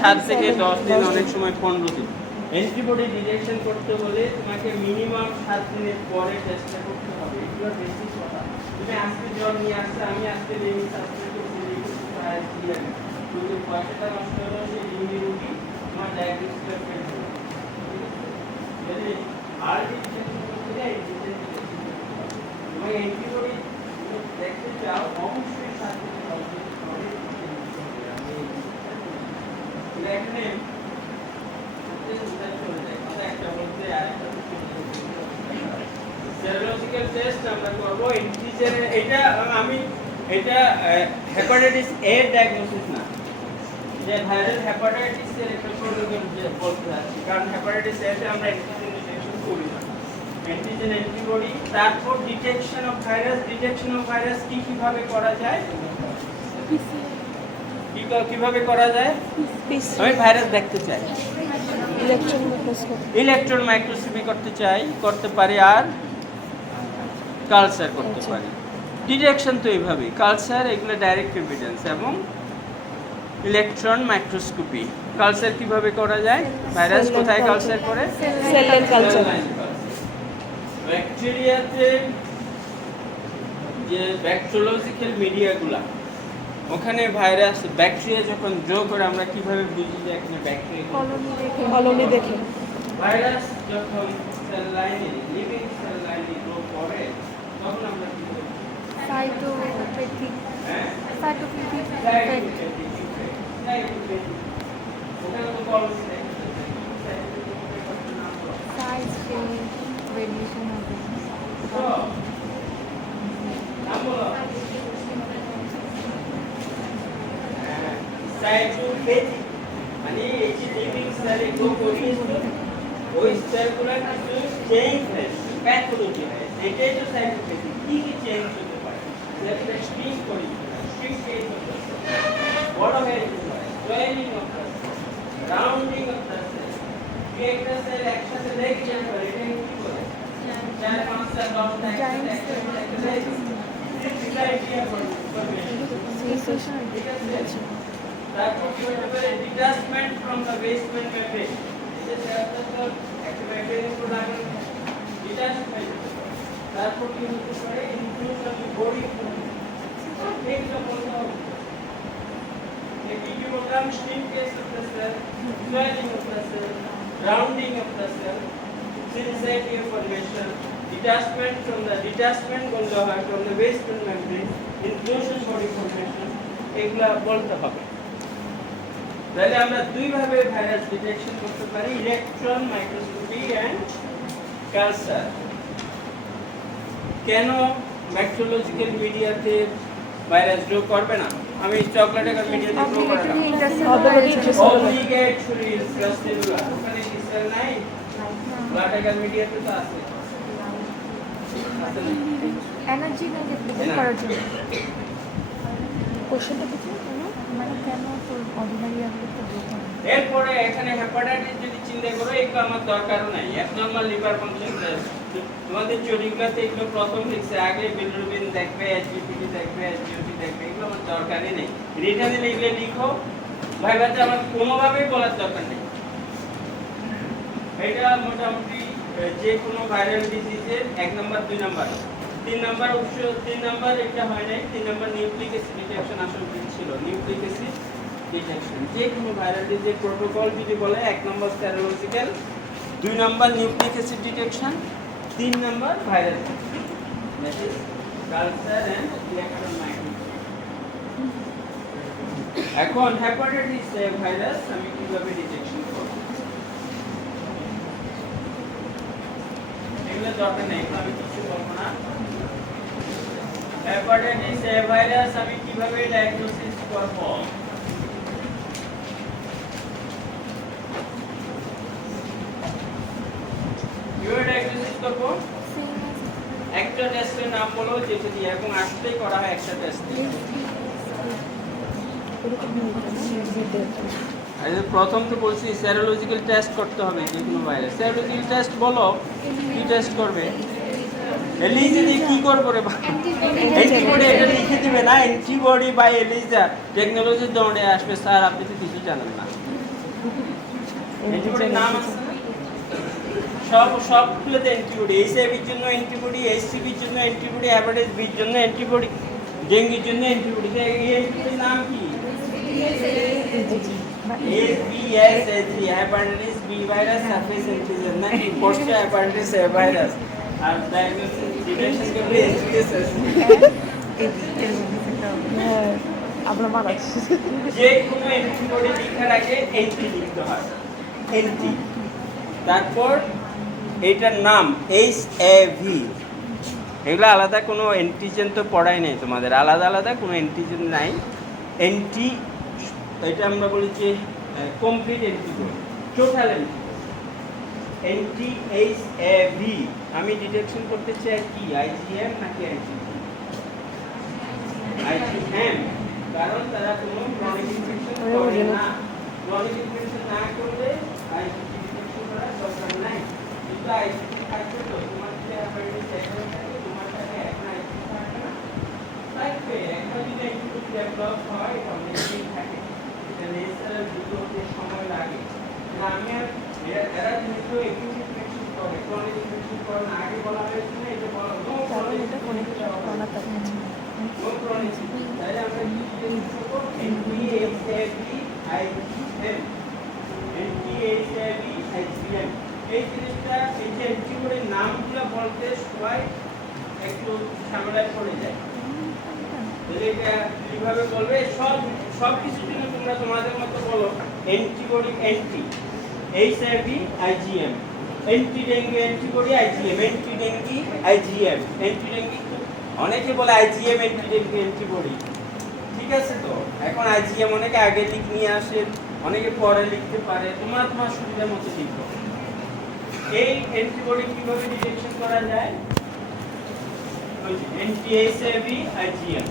7 থেকে 10 দিন অনেক সময় 15 দিন অ্যান্টিবডি ডিটেকশন করতে হলে তোমাকে মিনিমাম 7 দিনের পরে টেস্টটা করতে হবে এগুলো বেসিক কথা তুমি আজকে জ্বর নিয়ে আসছে আমি আজকে লিমিট সাসপেন্ড করছি লিমিট প্রায় দিয়ে না যদি পয়সাটা নষ্ট হলো সেই লিমিট রুগী তোমার ডায়াগনোসিসটা ফেল হবে যদি আর ডিটেকশন করতে যাই তুমি অ্যান্টিবডি দেখতে চাও অবশ্যই 7 থেকে 10 দিন পরে এখানে সেরোলজিক্যাল টেস্ট আমরা করব অ্যান্টিজেন এটা হেপাটাইটিস এ ডায়াগনোসিস না যে ভাইরাল হেপাটাইটিস এর একটা প্রোটোকল যে বলতে আছে কারণ হেপাটাইটিস এ তে আমরা অ্যান্টিজেন ডিটেকশন করি না অ্যান্টিজেন অ্যান্টিবডি তারপর ডিটেকশন অফ ভাইরাস কিভাবে করা যায় কিভাবে করা যায় আমি ভাইরাস দেখতে চাই ইলেকট্রন মাইক্রোস্কোপি করতে পারি আর কালচার করতে পারি ডিটেকশন তো এইভাবে কালচার এগুলো ডাইরেক্ট এভিডেন্স এবং ইলেকট্রন মাইক্রোস্কোপি কালচার কিভাবে করা যায় ভাইরাস কোথায় কালচার করে সেলের কালচার ব্যাকটেরিয়াতে যে ব্যাকটেরিওলজিক্যাল মিডিয়াগুলো ওখানে ভাইরাস ব্যাকটেরিয়া যখন গ্রো করে আমরা কিভাবে বুঝি যে এখানে ব্যাকটেরিয়া কলোনি দেখে ভাইরাস যখন সেল লাইনে লিভিং সেল লাইনে গ্রো করে তখন আমরা কি করি সাইটোপেথিক হ্যাঁ সাইটোপেথিক ওখানে তো কলোনি সাইজ চেঞ্জ ভেরিয়েশন হবে তো নাম বলো সাইটোপেথিক মানে এই যে লিভিং সেলে গ্রো করি ওই সেলগুলো কিছু চেঞ্জ হয় প্যাথোলজি হয় এটাই তো সাইটোপেথিক কি চেঞ্জ হতে পারে যেটা স্ট্রিং করি স্ট্রিং চেঞ্জ হতে পারে বড় হয়ে যেতে পারে joining of the rounding of the cell কি একটা সেল একসাথে লেগে যেতে পারে এটা কি বলে 4 5 7 10 একসাথে লেগে তারপর কি হতে পারে detachment from the basement membrane এই যে সেলটা একটা মেমব্রেন উপর লাগানো ডিটাচমেন্ট তারপর কি হতে পারে ইনক্লুশন বডি এইটা বলতে হবে এই programme shrinkage of the cell swelling of the cell rounding of the cell syncytial formation detachment বলতে হয় from the basement membrane inclusion body formation এগুলা বলতে হবে তাহলে আমরা দুই ভাবে ভাইরাস ডিটেকশন করতে পারি ইলেকট্রন মাইক্রোস্কোপি এন্ড কালচার কেন ব্যাকটেরিওলজিক্যাল মিডিয়াতে ভাইরাস গ্রো করবে না আমি চকলেটের মিডিয়াতে গ্রো করে না অবলিগেটরি ইন্ট্রাসেলুলার ওখানে কি সেল নাই ব্লাডের মিডিয়াতে তো আছে এনার্জি না যেতে করার জন্য কোশ্চেনটা কি মানে কেন তো অর্ডিনারি আসলে তো দেখতে এরপরে এখানে হেপাটাইটিস যদি চিন্তা করো এগুলো আমার দরকারও নাই অ্যাবনরমাল লিভার ফাংশন টেস্ট তোমাদের চরিকাতে এগুলো প্রথম লিখছে আগে বিলিরুবিন দেখবে এসজিপিটি দেখবে এসজিওটি দেখবে এগুলো আমার দরকারই নেই রিটার্নে লিখলে লিখো ভাইবাতে আমার কোনোভাবেই বলার দরকার নেই এটা মোটামুটি যে কোনো ভাইরাল ডিজিজের 1 নাম্বার 2 নাম্বার 3 নাম্বার উৎস 3 নাম্বার এটা হয় নাই 3 নাম্বার নিউক্লিক অ্যাসিড ডিটেকশন আসলে ছিল নিউক্লিক অ্যাসিড ডিটেকশন যে কোনো ভাইরাল ডিজিজ প্রোটোকল যদি বলে 1 number serological 2 number nucleic acid detection 3 number viral that is culture and electron microscopy এখন হেপাটাইটিস ভাইরাস আমি কিভাবে ডিটেকশন করব এগুলো দরকার নেই, এগুলো আমি কিছু বলবো না। হেপাটাইটিস এ ভাইরাস আমি কিভাবে ডায়াগনোসিস করব? কিভাবে ডায়াগনোসিস করব? একটা টেস্টের নাম বলো যেটা দিয়ে, এবং আসলেই করা হয় একটা টেস্ট। আচ্ছা, প্রথম তো বলছি সেরোলজিক্যাল টেস্ট করতে হবে যে কোনো ভাইরাস। সেরোলজিক্যাল টেস্ট বলো, কি টেস্ট করবে? এলিজা দিয়ে কি করবো রে? অ্যান্টিবডি এটা লিখে দিবে না, অ্যান্টিবডি বাই এলিজা টেকনোলজির দৌড়ে আসবে। স্যার আপনি তো কিছু জানেন না। অ্যান্টিবডির নাম আছে না? সবগুলোতে অ্যান্টিবডি। এইচআইভির জন্য অ্যান্টিবডি, এইচসিভির জন্য অ্যান্টিবডি, হেপাটাইটিস বির জন্য অ্যান্টিবডি, ডেঙ্গুর জন্য অ্যান্টিবডি। এই অ্যান্টিবডির নাম কি? HBsAg, hepatitis B virus surface antigen, নাকি পোস্ট হেপাটাইটিস এ ভাইরাস। আর ডায়াগনোসিস ডিটেকশন করবে HBsAg। আপনার মারা যে কোনো অ্যান্টিবডি লেখার আগে এন্টি লিখতে হয়, এন্টি। তারপর এটার নাম HAV। এগুলো আলাদা কোনো অ্যান্টিজেন তো পড়াই নাই তোমাদের, আলাদা আলাদা কোনো অ্যান্টিজেন নাই। অ্যান্টি এটা আমরা বলি যে complete antibody, total anti HAV। আমি ডিটেকশন করতে চাই কি IgM নাকি IgM, কারণ তারা কোনো ক্রনিক ইনফেকশন করে না। ক্রনিক ইনফেকশন না করলে IgG ডিটেকশন করার দরকার নাই। কিন্তু IgG থাকবে তো, তোমার যে হেপাটাইটিস এ থাকে তোমার সাথে এখন IgG থাকে না, থাকবে। একটা যদি অ্যান্টিবডি ডেভেলপ হয় এটা অনেকদিন থাকে, এটা ন্যাচারাল দুটো হতে সময় লাগে। আমি এরা যেহেতু একিউট ইনফেকশন করে, ক্রনিক ইনফেকশন করে না, আগে বলা হয়েছে না, এটা বলা নো ক্রনিক নো ক্রনিক। তাহলে আমরা কি ইউজ করব? NPHAV এই জিনিসটা, এই যে অ্যান্টিবডির নামগুলো বলতে সবাই একটু ঝামেলায় পড়ে যায়। তাহলে এটা কিভাবে বলবে? সব কিছুর জন্য তোমরা তোমাদের মতো বলো antibody, anti HIV IgM, anti dengue antibody IgM, anti dengue IgM, anti dengue. অনেকে বলে IgM অ্যান্টি ডেঙ্গি অ্যান্টিবডি, ঠিক আছে। তো এখন IgM অনেকে আগে লিখ নিয়ে আসে, অনেকে পরে লিখতে পারে, তোমার সুবিধার মতো লিখো। এই অ্যান্টিবডি কিভাবে ডিটেকশন করা যায়? ওই যে NPHAV IgM।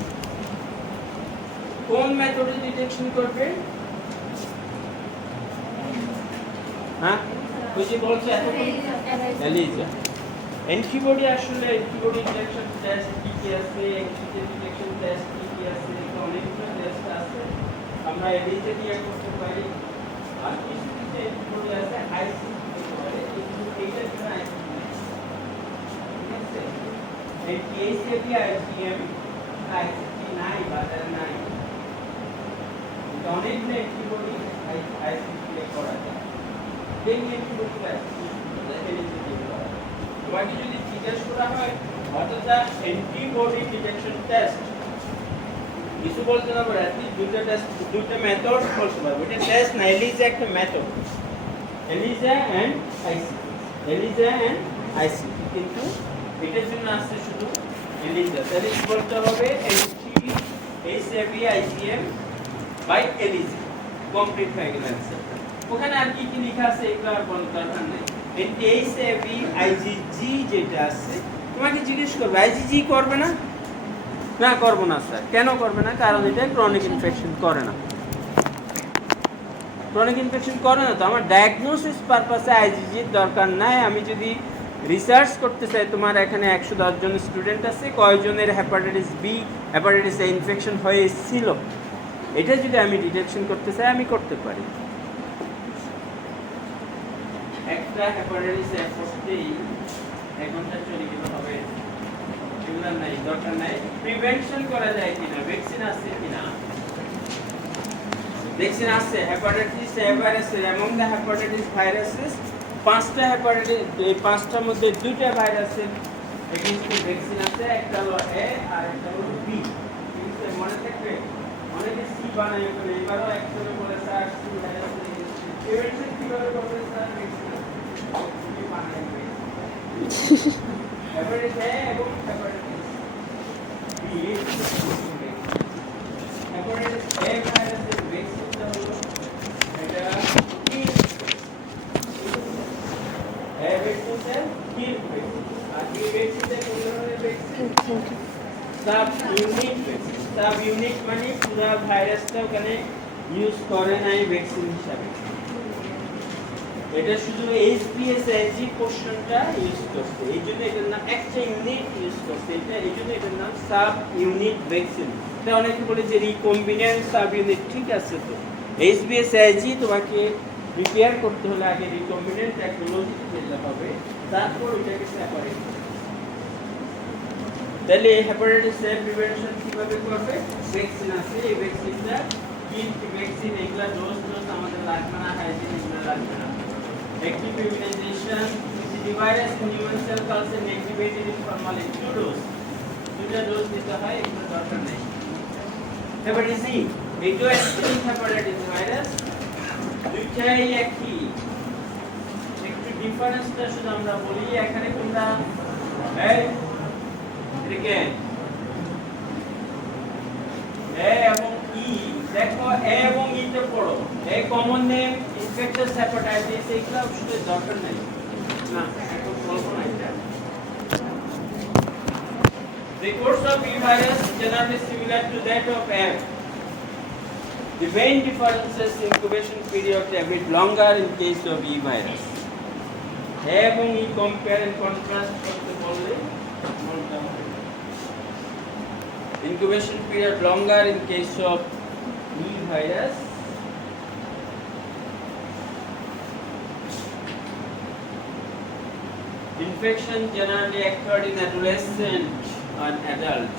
কোন মেথডে ডিটেকশন করবে? হ্যাঁ, ওই যে বলছে এতক্ষণ এলিজা। অ্যান্টিবডি আসলে অ্যান্টিবডি ডিটেকশন টেস্ট কি কি আছে, অ্যান্টিজেন ডিটেকশন টেস্ট কি কি আছে, অনেকগুলো টেস্ট আছে। আমরা এলিজা দিয়ে করতে পারি, আর কিছু কিছু অ্যান্টিবডি আছে আইসিসি করতে পারে, কিন্তু এইটার জন্য আইসিসি নেই, ঠিক আছে। NPHAV IgM আইসিসি নাই, বাজারে নাই। অনেকগুলো অ্যান্টিবডি আইসিসি করা যায়। ডেঙ্গি অ্যান্টিবডি তোমাকে যদি জিজ্ঞেস করা হয় what is the antibody detection test, কিছু বলতে না পারে, আপনি দুটো টেস্ট, দুটো মেথড বলতে পারবে। এটা টেস্ট না, এলিজা একটা method, ELISA and ICC, ELISA and ICC. কিন্তু এটার জন্য আসছে শুধু এলিজা। তাহলে কি বলতে হবে? NPHAV IgM by ELISA, complete হয়ে গেল অ্যান্সার। ওখানে আর কি কি লেখা আছে এগুলো আর বলার দরকার নেই। NPHAV IgG যেটা আছে, তোমাকে জিজ্ঞেস করবে IgG করবে না? না করবো না স্যার। কেন করবে না? কারণ এটা ক্রনিক ইনফেকশন করে না। ক্রনিক ইনফেকশন করে না তো আমার ডায়াগনোসিস পারপাসে আইজিজির দরকার নাই। আমি যদি রিসার্চ করতে চাই, তোমার এখানে 110 জন স্টুডেন্ট আছে, কয়জনের hepatitis B, hepatitis A infection হয়েছিল, এটা যদি আমি ডিটেকশন করতে চাই আমি করতে পারি। একটা হেপাটাইটিস এ করতেই 1 ঘন্টা চলে গেলে হবে, এগুলো নাই, দরকার নাই। প্রিভেনশন করা যায় কিনা, ভ্যাকসিন আছে কিনা? ভ্যাকসিন আছে। হেপাটাইটিস এ ভাইরাসের, among the hepatitis viruses 5টা হেপাটাইটিস, এই 5টার মধ্যে 2টা ভাইরাসের এগেইনস্টে ভ্যাকসিন আছে। একটা হলো এ আর একটা হলো বি। ঠিক আছে, মনে থাকবে। অনেকে সি বানায় করে, এবারও একসাথে বলে স্যার সি ভাইরাসের প্রিভেনশন কিভাবে করবে স্যার? ভ্যাকসিন আছে, সি বানায় করে। হেপাটাইটিস এ এবং হেপাটাইটিস বি হেপাটাইটিস এ ভাইরাসের ভ্যাকসিনটা হলো এটা এ ভ্যাকসিনটা কি ভ্যাকসিন আর বি ভ্যাকসিনটা কোন ধরনের vaccine sub unit vaccine sub unit মানে পুরো ভাইরাসটা ওখানে ইউজ করে নাই ভ্যাকসিন হিসাবে এটা শুধু HPSAG পোরশনটা ইউজ করছে এইজন্য এটার নাম একটা ইউনিট ইউজ করছে এটা এইজন্য এটার নাম সাব ইউনিট ভ্যাকসিন এটা অনেকে বলে যে রিকম্বিন্যান্ট সাব ইউনিট ঠিক আছে তো HPSAG তোমাকে প্রিপেয়ার করতে হলে আগে রিকম্বিন্যান্ট টেকনোলজি যেতে হবে তারপর এটাকে সেপারেট তাহলে হেপাটাইটিস এ প্রিভেনশন কিভাবে করবে ভ্যাকসিন আছে এই ভ্যাকসিনটা কি ভ্যাকসিন এগুলা ডোজ আমাদের লাগবে না হাইজিন এগুলা লাগবে না active immunization the virus in human cell culture activated in formalin 2 dose দুটা ডোজ দিতে হয় এগুলো দরকার নেই হেপাটাইটিস সি এইটো একই হেপাটাইটিস ভাইরাস দুইটাই একই একটু ডিফারেন্সটা শুধু আমরা বলি এখানে কোনটা এই এদিকে এ এবং ই দেখো এ এবং ই তে পড়ো a common name infectious hepatitis এইগুলা শুধু দরকার নাই না এখন বলবো না এটা The course of E virus is generally similar to that of F. The main difference is incubation period a bit longer in case of E virus. এবং ই compare and contrast করতে বললে বলতে হবে incubation period longer in case of E virus. Infection generally occurred in adolescent and adult.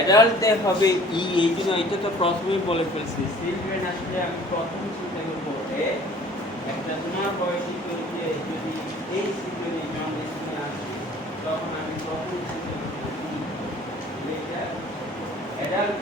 Adult they হবে ই এই জন্য এটা তো প্রথমেই বলে ফেলছি চিলড্রেন আসলে আমি প্রথম চিন্তা করবো একটা জোনার বয়সী কেউ যে যদি এই সিকুয়েন্সে জন্ডিস নিয়ে আসে তখন আমি প্রথম চিন্তা করবো এটা adult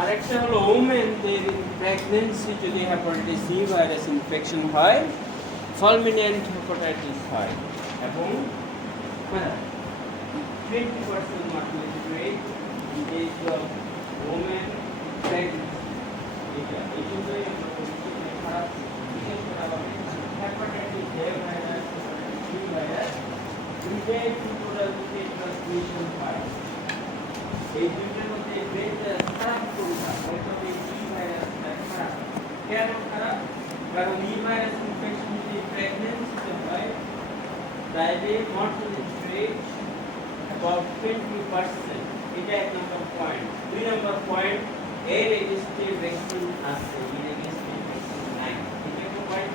আরেকটা হলো ওমেনদের প্রেগন্যান্সি যদি হেপাটাইটিস সি ভাইরাস ইনফেকশন হয় ফালমিনেন্ট হেপাটাইটিস হয় এবং 20% mortality rate in case of women pregnancy এটা এই জন্যই আমরা বলছি যে খারাপ বিশেষ করে আমাদের hepatitis A virus C virus দুইটাই টোটাল ট্রান্সমিশন হয় এই দুইটার মধ্যে বেশি খারাপ কোনটা হয়তো এই ই ভাইরাসটা খারাপ কেন খারাপ কারণ ই ভাইরাস ইনফেকশন যদি প্রেগন্যান্সিতে হয় তাহলে মর্টালিটি রেট about 20% এটা এক নম্বর পয়েন্ট দুই নম্বর পয়েন্ট এর এগেইনস্টে ভ্যাকসিন আছে এর এগেইনস্টে ভ্যাকসিন নাই এটা একটা পয়েন্ট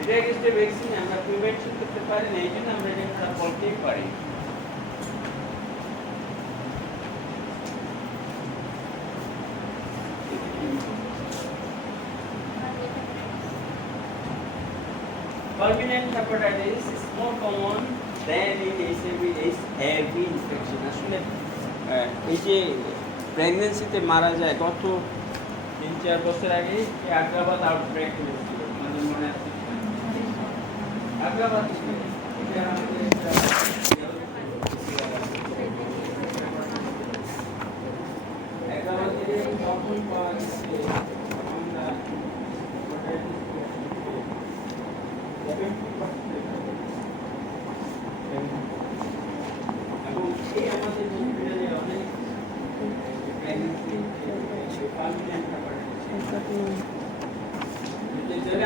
এটা এগেইনস্টে ভ্যাকসিন আমরা প্রিভেনশন করতে পারি না এই জন্য আমরা এটা বলতেই পারি Fulminant hepatitis is more common than in HIV infection. আসলে এই যে প্রেগন্যান্সিতে মারা যায় গত 3-4 বছর আগে আগ্রাবাদ আউটব্রেক হয়েছিল মানে মনে আছে আগ্রাবাদ এটা আমাদের আগ্রাবাদে তখন পাওয়া গেছে আমরা এবং এই আমাদের হসপিটালে অনেক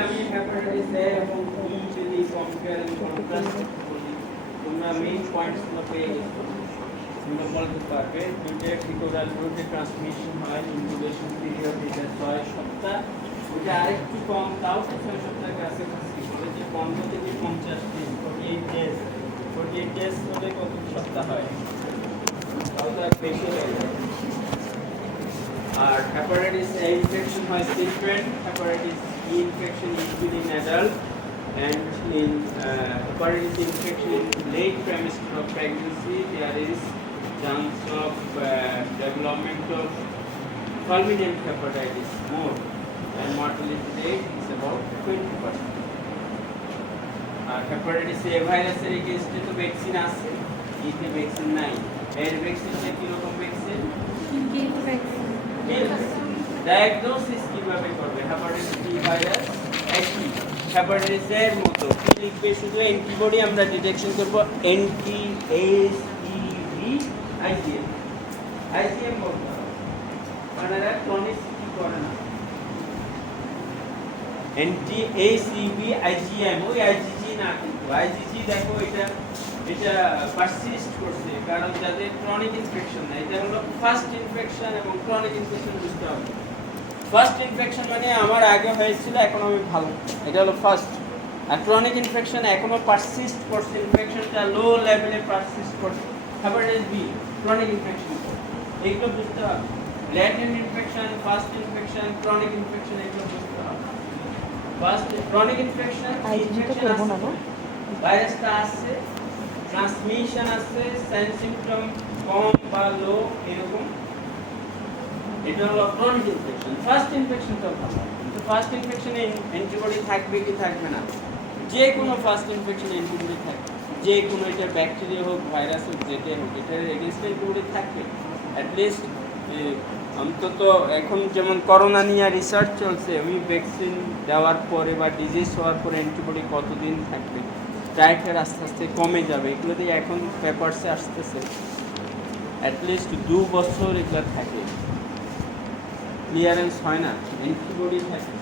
আমি হেপাটাইটিস এ এবং ই যদি কম্পেয়ার কন্ট্রাস্ট করি তোমরা মেইন পয়েন্টসগুলো পেয়ে গেছো তোমরা বলতে পারবে দুইটা টিকোরাল রুটে ট্রান্সমিশন হয় ইনকিউবেশন পিরিয়ড এটা 6 সপ্তাহ ওটা আরেকটু কম তাও 6 সপ্তাহের কাছাকাছি বলে যে 15 থেকে 50 দিন 48 ডেজ হলে কত সপ্তাহ হয় তাও তো বেশি হয়ে যায় আর hepatitis A infection হয় children, hepatitis E infection usually in adult, and in hepatitis infection in late trimester of pregnancy, there is chance of development of fulminant hepatitis more, and mortality rate is about 20%. R hepatitis A ভাইরাসের এগেইনস্টে তো ভ্যাকসিন আছে, ইতে ভ্যাকসিন নাই। এর ভ্যাকসিনটা কি রকম ভ্যাকসিন? ডায়াগনোসিস কিভাবে করবে? হ্যাপাটাইটিস বি ভাইরাস একই হ্যাপাটাইটিস এর মতো কি লিখবে, শুধু অ্যান্টিবডি আমরা ডিটেকশন করব, অ্যান্টি এইচইভি আইজিএম আইজিএম বলতে হবে, কারণ এরা ক্রনিসিটি করে না। অ্যান্টি এইচইভি আইজিএম, ওই আইজিজি না, কিন্তু আইজিজি দেখো এটা পারসিস্ট করছে, কারণ যাদের ক্রনিক ইনফেকশন না, এটা হলো ফার্স্ট ইনফেকশন এবং ক্রনিক ইনফেকশন বুঝতে হবে। ফার্স্ট ইনফেকশন মানে আমার আগে হয়েছিল এখন আমি ভালো, এটা হলো ফার্স্ট। আর ক্রনিক ইনফেকশন এখনো পারসিস্ট করছে, ইনফেকশনটা লো লেভেলে পারসিস্ট করছে, হ্যাপাটাইটিস বি ক্রনিক ইনফেকশন, এইগুলো বুঝতে হবে। Latent infection, first infection, chronic infection, এগুলো বুঝতে হবে। ফার্স্ট ক্রনিক ইনফেকশন, ভাইরাসটা আসছে, ট্রান্সমিশন আছে, সাইন সিম্পটম কম বা লো এরকম, এটা হলো ক্রনিক ইনফেকশন। ফার্স্ট ইনফেকশনটা ভালো, কিন্তু ফার্স্ট ইনফেকশনে অ্যান্টিবডি থাকবে কি থাকবে না? যে কোনো ফার্স্ট ইনফেকশনে অ্যান্টিবডি থাকবে, যে কোনো এটা ব্যাকটেরিয়া হোক, ভাইরাস হোক, যেটা হোক, এটার এগেইনস্ট অ্যান্টিবডি থাকবে অ্যাটলিস্ট। অন্তত এখন যেমন করোনা নিয়ে রিসার্চ চলছে, ওই ভ্যাকসিন দেওয়ার পরে বা ডিজিজ হওয়ার পরে অ্যান্টিবডি কতদিন থাকবে, টাইটার আস্তে আস্তে কমে যাবে, এগুলো দিয়ে এখন পেপারসে আসতেছে, অ্যাটলিস্ট 2 বছর এগুলো থাকে, ক্লিয়ারেন্স হয় না, অ্যান্টিবডি থাকে,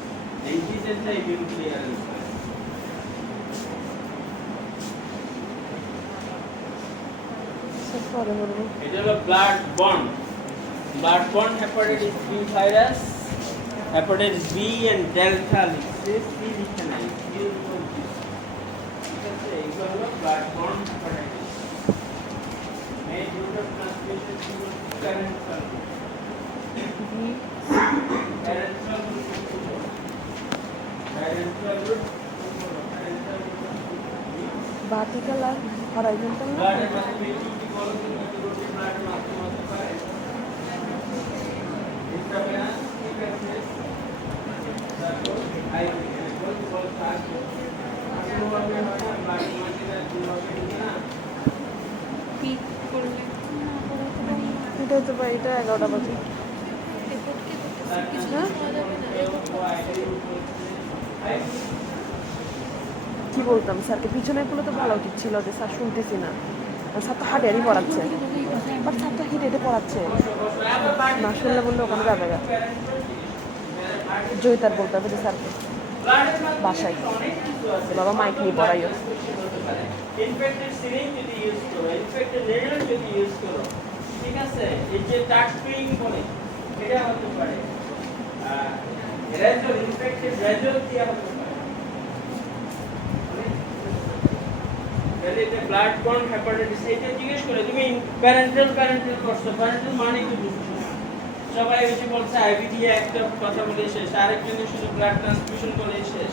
অ্যান্টিজেনটা ইমিউন ক্লিয়ারেন্স হয়। এটা হলো ব্লাড বন্ড hepatitis B virus, hepatitis B and delta লিখছে, সি লিখে নাই, ঠিক আছে? এগুলো হলো ব্লাড বন্ড hepatitis. Main route of transmission through parenteral vertical আর হরাইজন্টাল না? এটা তো ভাই, এটা 11টা বাজে। হ্যাঁ, কি বলতাম স্যারকে পিছনে গুলো তো ভালো উচিত ছিল, যে স্যার শুনতেছি না, স্যার তো হাঁটিয়ারই পড়াচ্ছে, বাট স্যার তো হেঁটে হেঁটে পড়াচ্ছে, না শুনলে বললে ওখানে যাবে না। জয়িতার বলতে হবে যে স্যারকে বাসায় বাবা মাইক নিয়ে পড়াইও। ইনফেক্টেড সিরিঞ্জ যদি ইউজ করো, ইনফেক্টেড নেডল যদি ইউজ করো, ঠিক আছে? এই যে টাচ স্প্রিং বলে, এটা হতে পারে, রেজল, ইনফেক্টেড রেজল কি হতে পারে, তাহলে এটা ব্লাড বন্ড হ্যাপাটাইটিস। এটা জিজ্ঞেস করে তুমি প্যারেন্টাল করছো, প্যারেন্টাল মানে কি বুঝছো? সবাই এসে বলছে আইবিডি, একটা কথা বলে শেষ, আরেকজনের শুধু ব্লাড ট্রান্সফিউশন করে শেষ।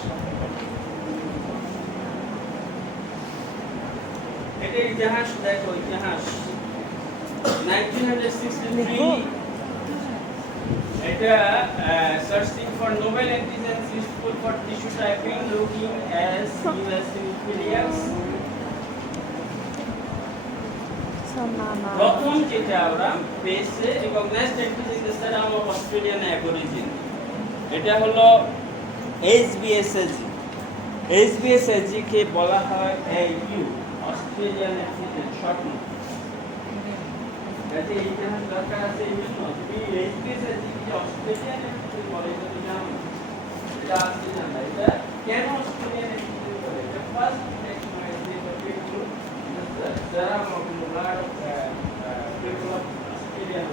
এটা ইতিহাস দেখো, ইতিহাস 1963 এটা searching for novel antigens useful for tissue typing looking as eosinophilias। প্রথম যেটা ওরা পেয়েছে রিকগনাইজড অ্যান্টিজেন স্যার আমার অস্ট্রেলিয়ান অ্যাবরিজিন, এটা হলো HBsAg কে বলা হয় AU, Australian antigen short note. কাজে এইটা দরকার আছে, এই জন্য তুমি HBsAg কে অস্ট্রেলিয়ান অ্যান্টিজেন বলে, এটা তো জানো, এটা আছে জানা, এটা কেন অস্ট্রেলিয়ান অ্যান্টিজেন বলে? এটা ফার্স্ট ডিটেকশন হয়েছে people যারা ব্লাড people of Australian,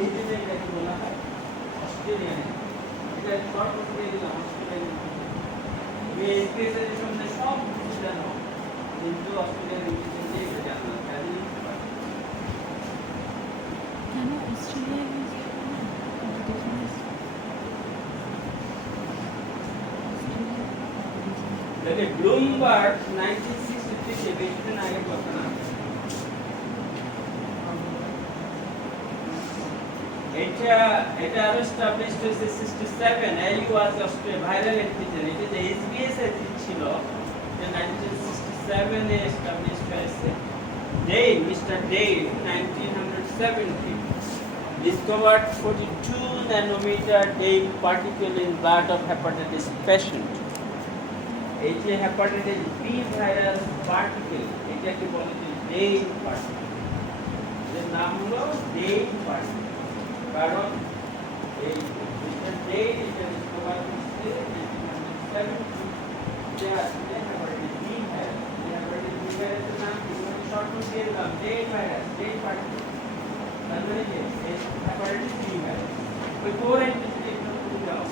এই জন্য এটাকে বলা হয় অস্ট্রেলিয়ান। এটা শর্ট করে দিলাম অস্ট্রেলিয়ান। তুমি HBsAg সম্বন্ধে সব কিছু জানো, কিন্তু অস্ট্রেলিয়ান অ্যান্টিজেন নিয়ে এটা জানো না, কেন অস্ট্রেলিয়া? তাহলে ব্লুমবার্গ 1963 তে বেশি দিন আগে কথা না এটা আরো established হয়েছে 67 AU was viral antigen এটা যে SBS এ ছিল যে 1967 এ established হয়েছে Dane Mr. Dane 1970 discovered 42 nanometer Dane particle in blood of hepatitis patient এই যে hepatitis B virus particle এটাকে বলে যে Dane particle এর নাম হলো Dane particle কারণ এই মিস্টার ডেইন এটা ডিসকভার করছে 1970 যে আসলে hepatitis B virus hepatitis B virus এর নাম কি শর্ট নোট দিয়ে দিলাম Dane virus Dane particle তার মানে কি hepatitis B virus ওই কোর অ্যান্টিজেন একটু দাও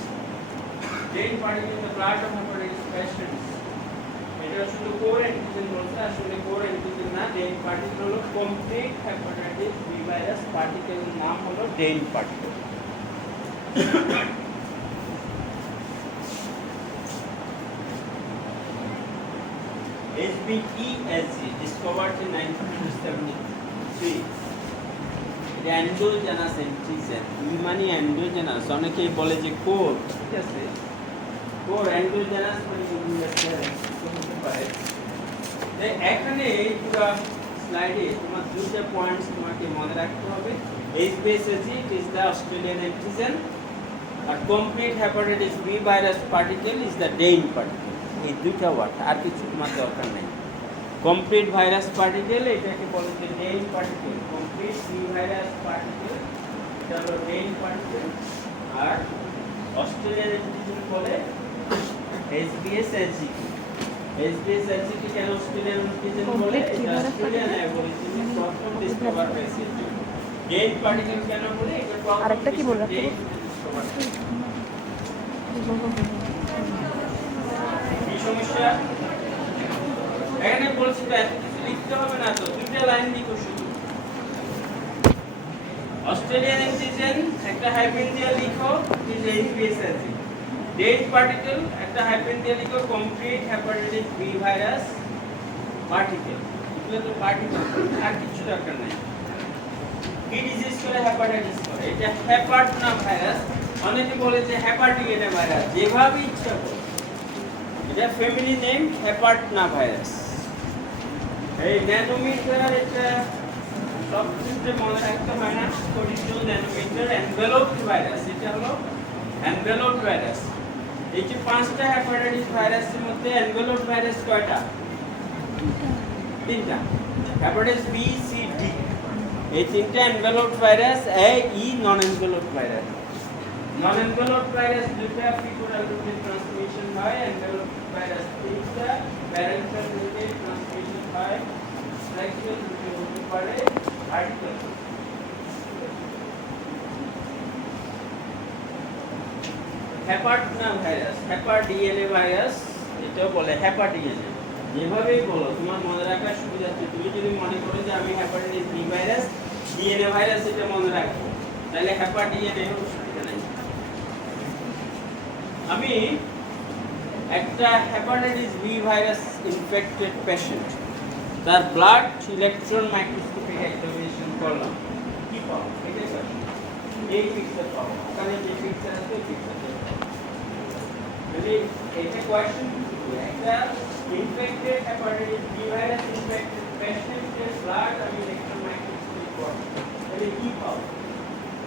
Dane particle in the blood of hepatitis patients এটা শুধু কোর অ্যান্টিজেন বলতে আসলে কোর অ্যান্টিজেন না Dane particle হলো complete hepatitis B virus particle এর নাম হলো Dane particle HBeAg discovered in 1973 এটা endogenous antigen মানে endogenous অনেকেই বলে যে কোর ঠিক আছে কোর endogenous মানে হতে পারে এখানে পুরো স্লাইডে তোমার দুটো পয়েন্টস তোমাকে মনে রাখতে হবে HBeAg is the Australian antigen R complete hepatitis B virus particle is the Dane particle এই দুটো ওয়ার্ড আর কিছু তোমার দরকার নেই complete virus particle এটাকে বলে যে Dane particle complete B virus particle এটা হলো Dane particle আর অস্ট্রেলিয়ান antigen বলে HBeAg HBeAg কে কেন অস্ট্রেলিয়ান antigen বলে এটা অস্ট্রেলিয়ান অ্যাবরিজিন প্রথম ডিসকভার হয়েছে Dane particle কেন বলে এটা আরেকটা কি বললাম কি সমস্যা এখানে বলছি তো এত কিছু লিখতে হবে না তো দুটো লাইন লিখো শুধু অস্ট্রেলিয়ান অ্যান্টিজেন একটা হাইফেন দিয়ে লিখো ইজ HBeAg Dane particle একটা হাইফেন দিয়ে লিখো complete hepatitis B virus particle এগুলো তো পার্টিকেল আর কিছু দরকার নাই কি ডিজিজ করে হেপাটাইটিস করে এটা হেপাট না ভাইরাস অনেকে বলে যে হেপাটিকেনে ভাইরাস যেভাবে ইচ্ছা করে এটা ফ্যামিলি নেম হেপাটনা ভাইরাস এই ন্যানোমিটার এটা সব কিছু মনে রাখতে হয় না 42 ন্যানোমিটার এনভেলপড ভাইরাস এটা হলো এনভেলপড ভাইরাস এই যে পাঁচটা হেপাটাইটিস ভাইরাসের মধ্যে এনভেলপড ভাইরাস কয়টা তিনটা হেপাটাইটিস বি সি ডি এই তিনটা এনভেলপড ভাইরাস এ ই নন এনভেলপড ভাইরাস নন এনভেলপড ভাইরাস দুটো ফিকুলার রুটে ট্রান্সমিশন হয় এনভেলপড ভাইরাস তিনটা প্যারেন্টাল রুটে ট্রান্সমিশন হয় সেক্সুয়াল রুটে হতে পারে ভার্টিক্যাল হেপাটনা ভাইরাস হেপাডিএনএ ভাইরাস এটাও বলে হেপাডিএনএ যেভাবেই বলো তোমার মনে রাখার সুবিধা আছে তুমি যদি মনে করো যে আমি hepatitis B virus DNA virus এটা মনে রাখবো তাহলে হেপাডিএনএ অসুবিধা নেই আমি একটা hepatitis B virus infected patient তার ব্লাড ইলেকট্রন মাইক্রোস্কোপিক এক্সামিনেশন করলাম কি পাবো এটাই কোশ্চেন এই পিকচার পাবো ওখানে যে পিকচার আছে ওই পিকচার যদি এটা কোশ্চেন একটা infected hepatitis B virus infected পেশেন্টের ব্লাড আমি ইলেকট্রন মাইক্রোস্কোপি করব তাহলে কি পাবো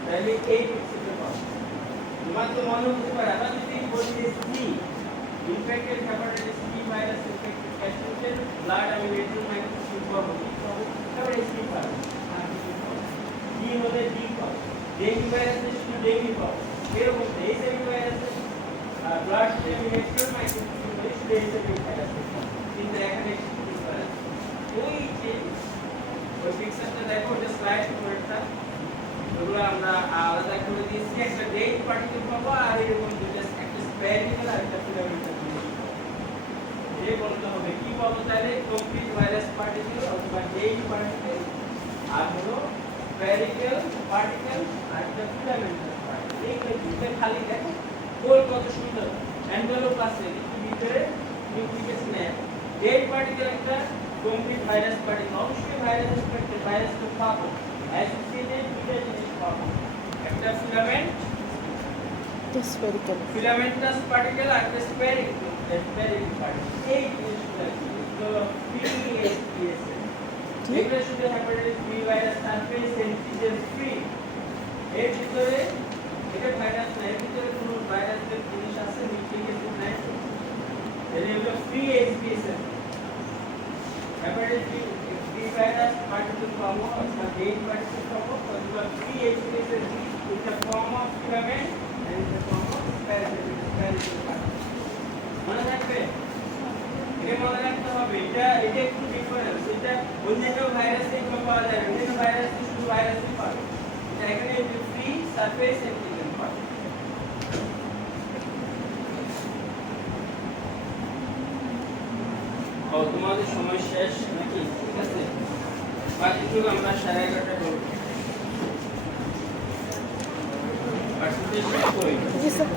তাহলে এই পিকচারটা পাবো তোমার তো মনে হতে পারে আবার যদি বলি সি infected hepatitis B virus infected পেশেন্টের ব্লাড আমি ইলেকট্রন মাইক্রোস্কোপি করব তাহলে সি পাবো ডি হলে ডি পাবো ডেঙ্গু ভাইরাসের শুধু ডেঙ্গু পাবো এরকম এইচআইভি ভাইরাসের ব্লাড আমি ইলেকট্রন মাইক্রোস্কোপি করে শুধু এইচআইভি ভাইরাস কিন্তু এখানে ওই যে ওই পিকচারটা দেখো ওটা স্লাইড করেটা ওগুলো আমরা আলাদা করে দিয়েছি একটা ডেট পার্টিকেল পাবো আর এরকম দুটো একটা স্প্যারিকেল আর একটা ফিলামেন্টাল এই বলতে হবে কি পাবো তাহলে কমপ্লিট ভাইরাস পার্টিকেল অথবা ডেট পার্টিকেল আর হলো স্প্যারিকেল পার্টিকেল আর একটা ফিলামেন্টাল পার্টিকেল এই দুটো খালি দেখো গোল কত সুন্দর এনভেলপ আছে ভিতরে নিউক্লিক অ্যাসিড নেয় ডেড পার্টিকেল একটা কমপ্লিট ভাইরাস পার্টিকেল অবশ্যই ভাইরাসকে পাবো অ্যাসোসিয়েটেড দুইটা জিনিস পাবো একটা filamentous particle আর একটা spherical particle এই জিনিসগুলো PASPS এগুলো শুধু hepatitis B virus surface antigen free এর ভিতরে এটা ভাইরাস না এর ভিতরে কোনো ভাইরাসের জিনিস আছে নিউক্লিক অ্যাসিড নাই তাহলে এগুলো free ASPS hepatitis B virus particle form of dead particle form of free ASPS is the form of filament and is the form of spherical মনে রাখবে এটা মনে রাখতে হবে এটা একটু ডিফারেন্স এটা অন্যান্য ভাইরাসে এগুলো পাওয়া যায় অন্যান্য ভাইরাসে শুধু ভাইরাসই পাবে এটা এখানে ফ্রি সারফেস অ্যান্টিজেন পাবে তোমাদের সময় শেষ নাকি ঠিক আছে বাকিটুকু আমরা 11:30 করব জি স্যার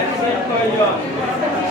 Absent কয়জন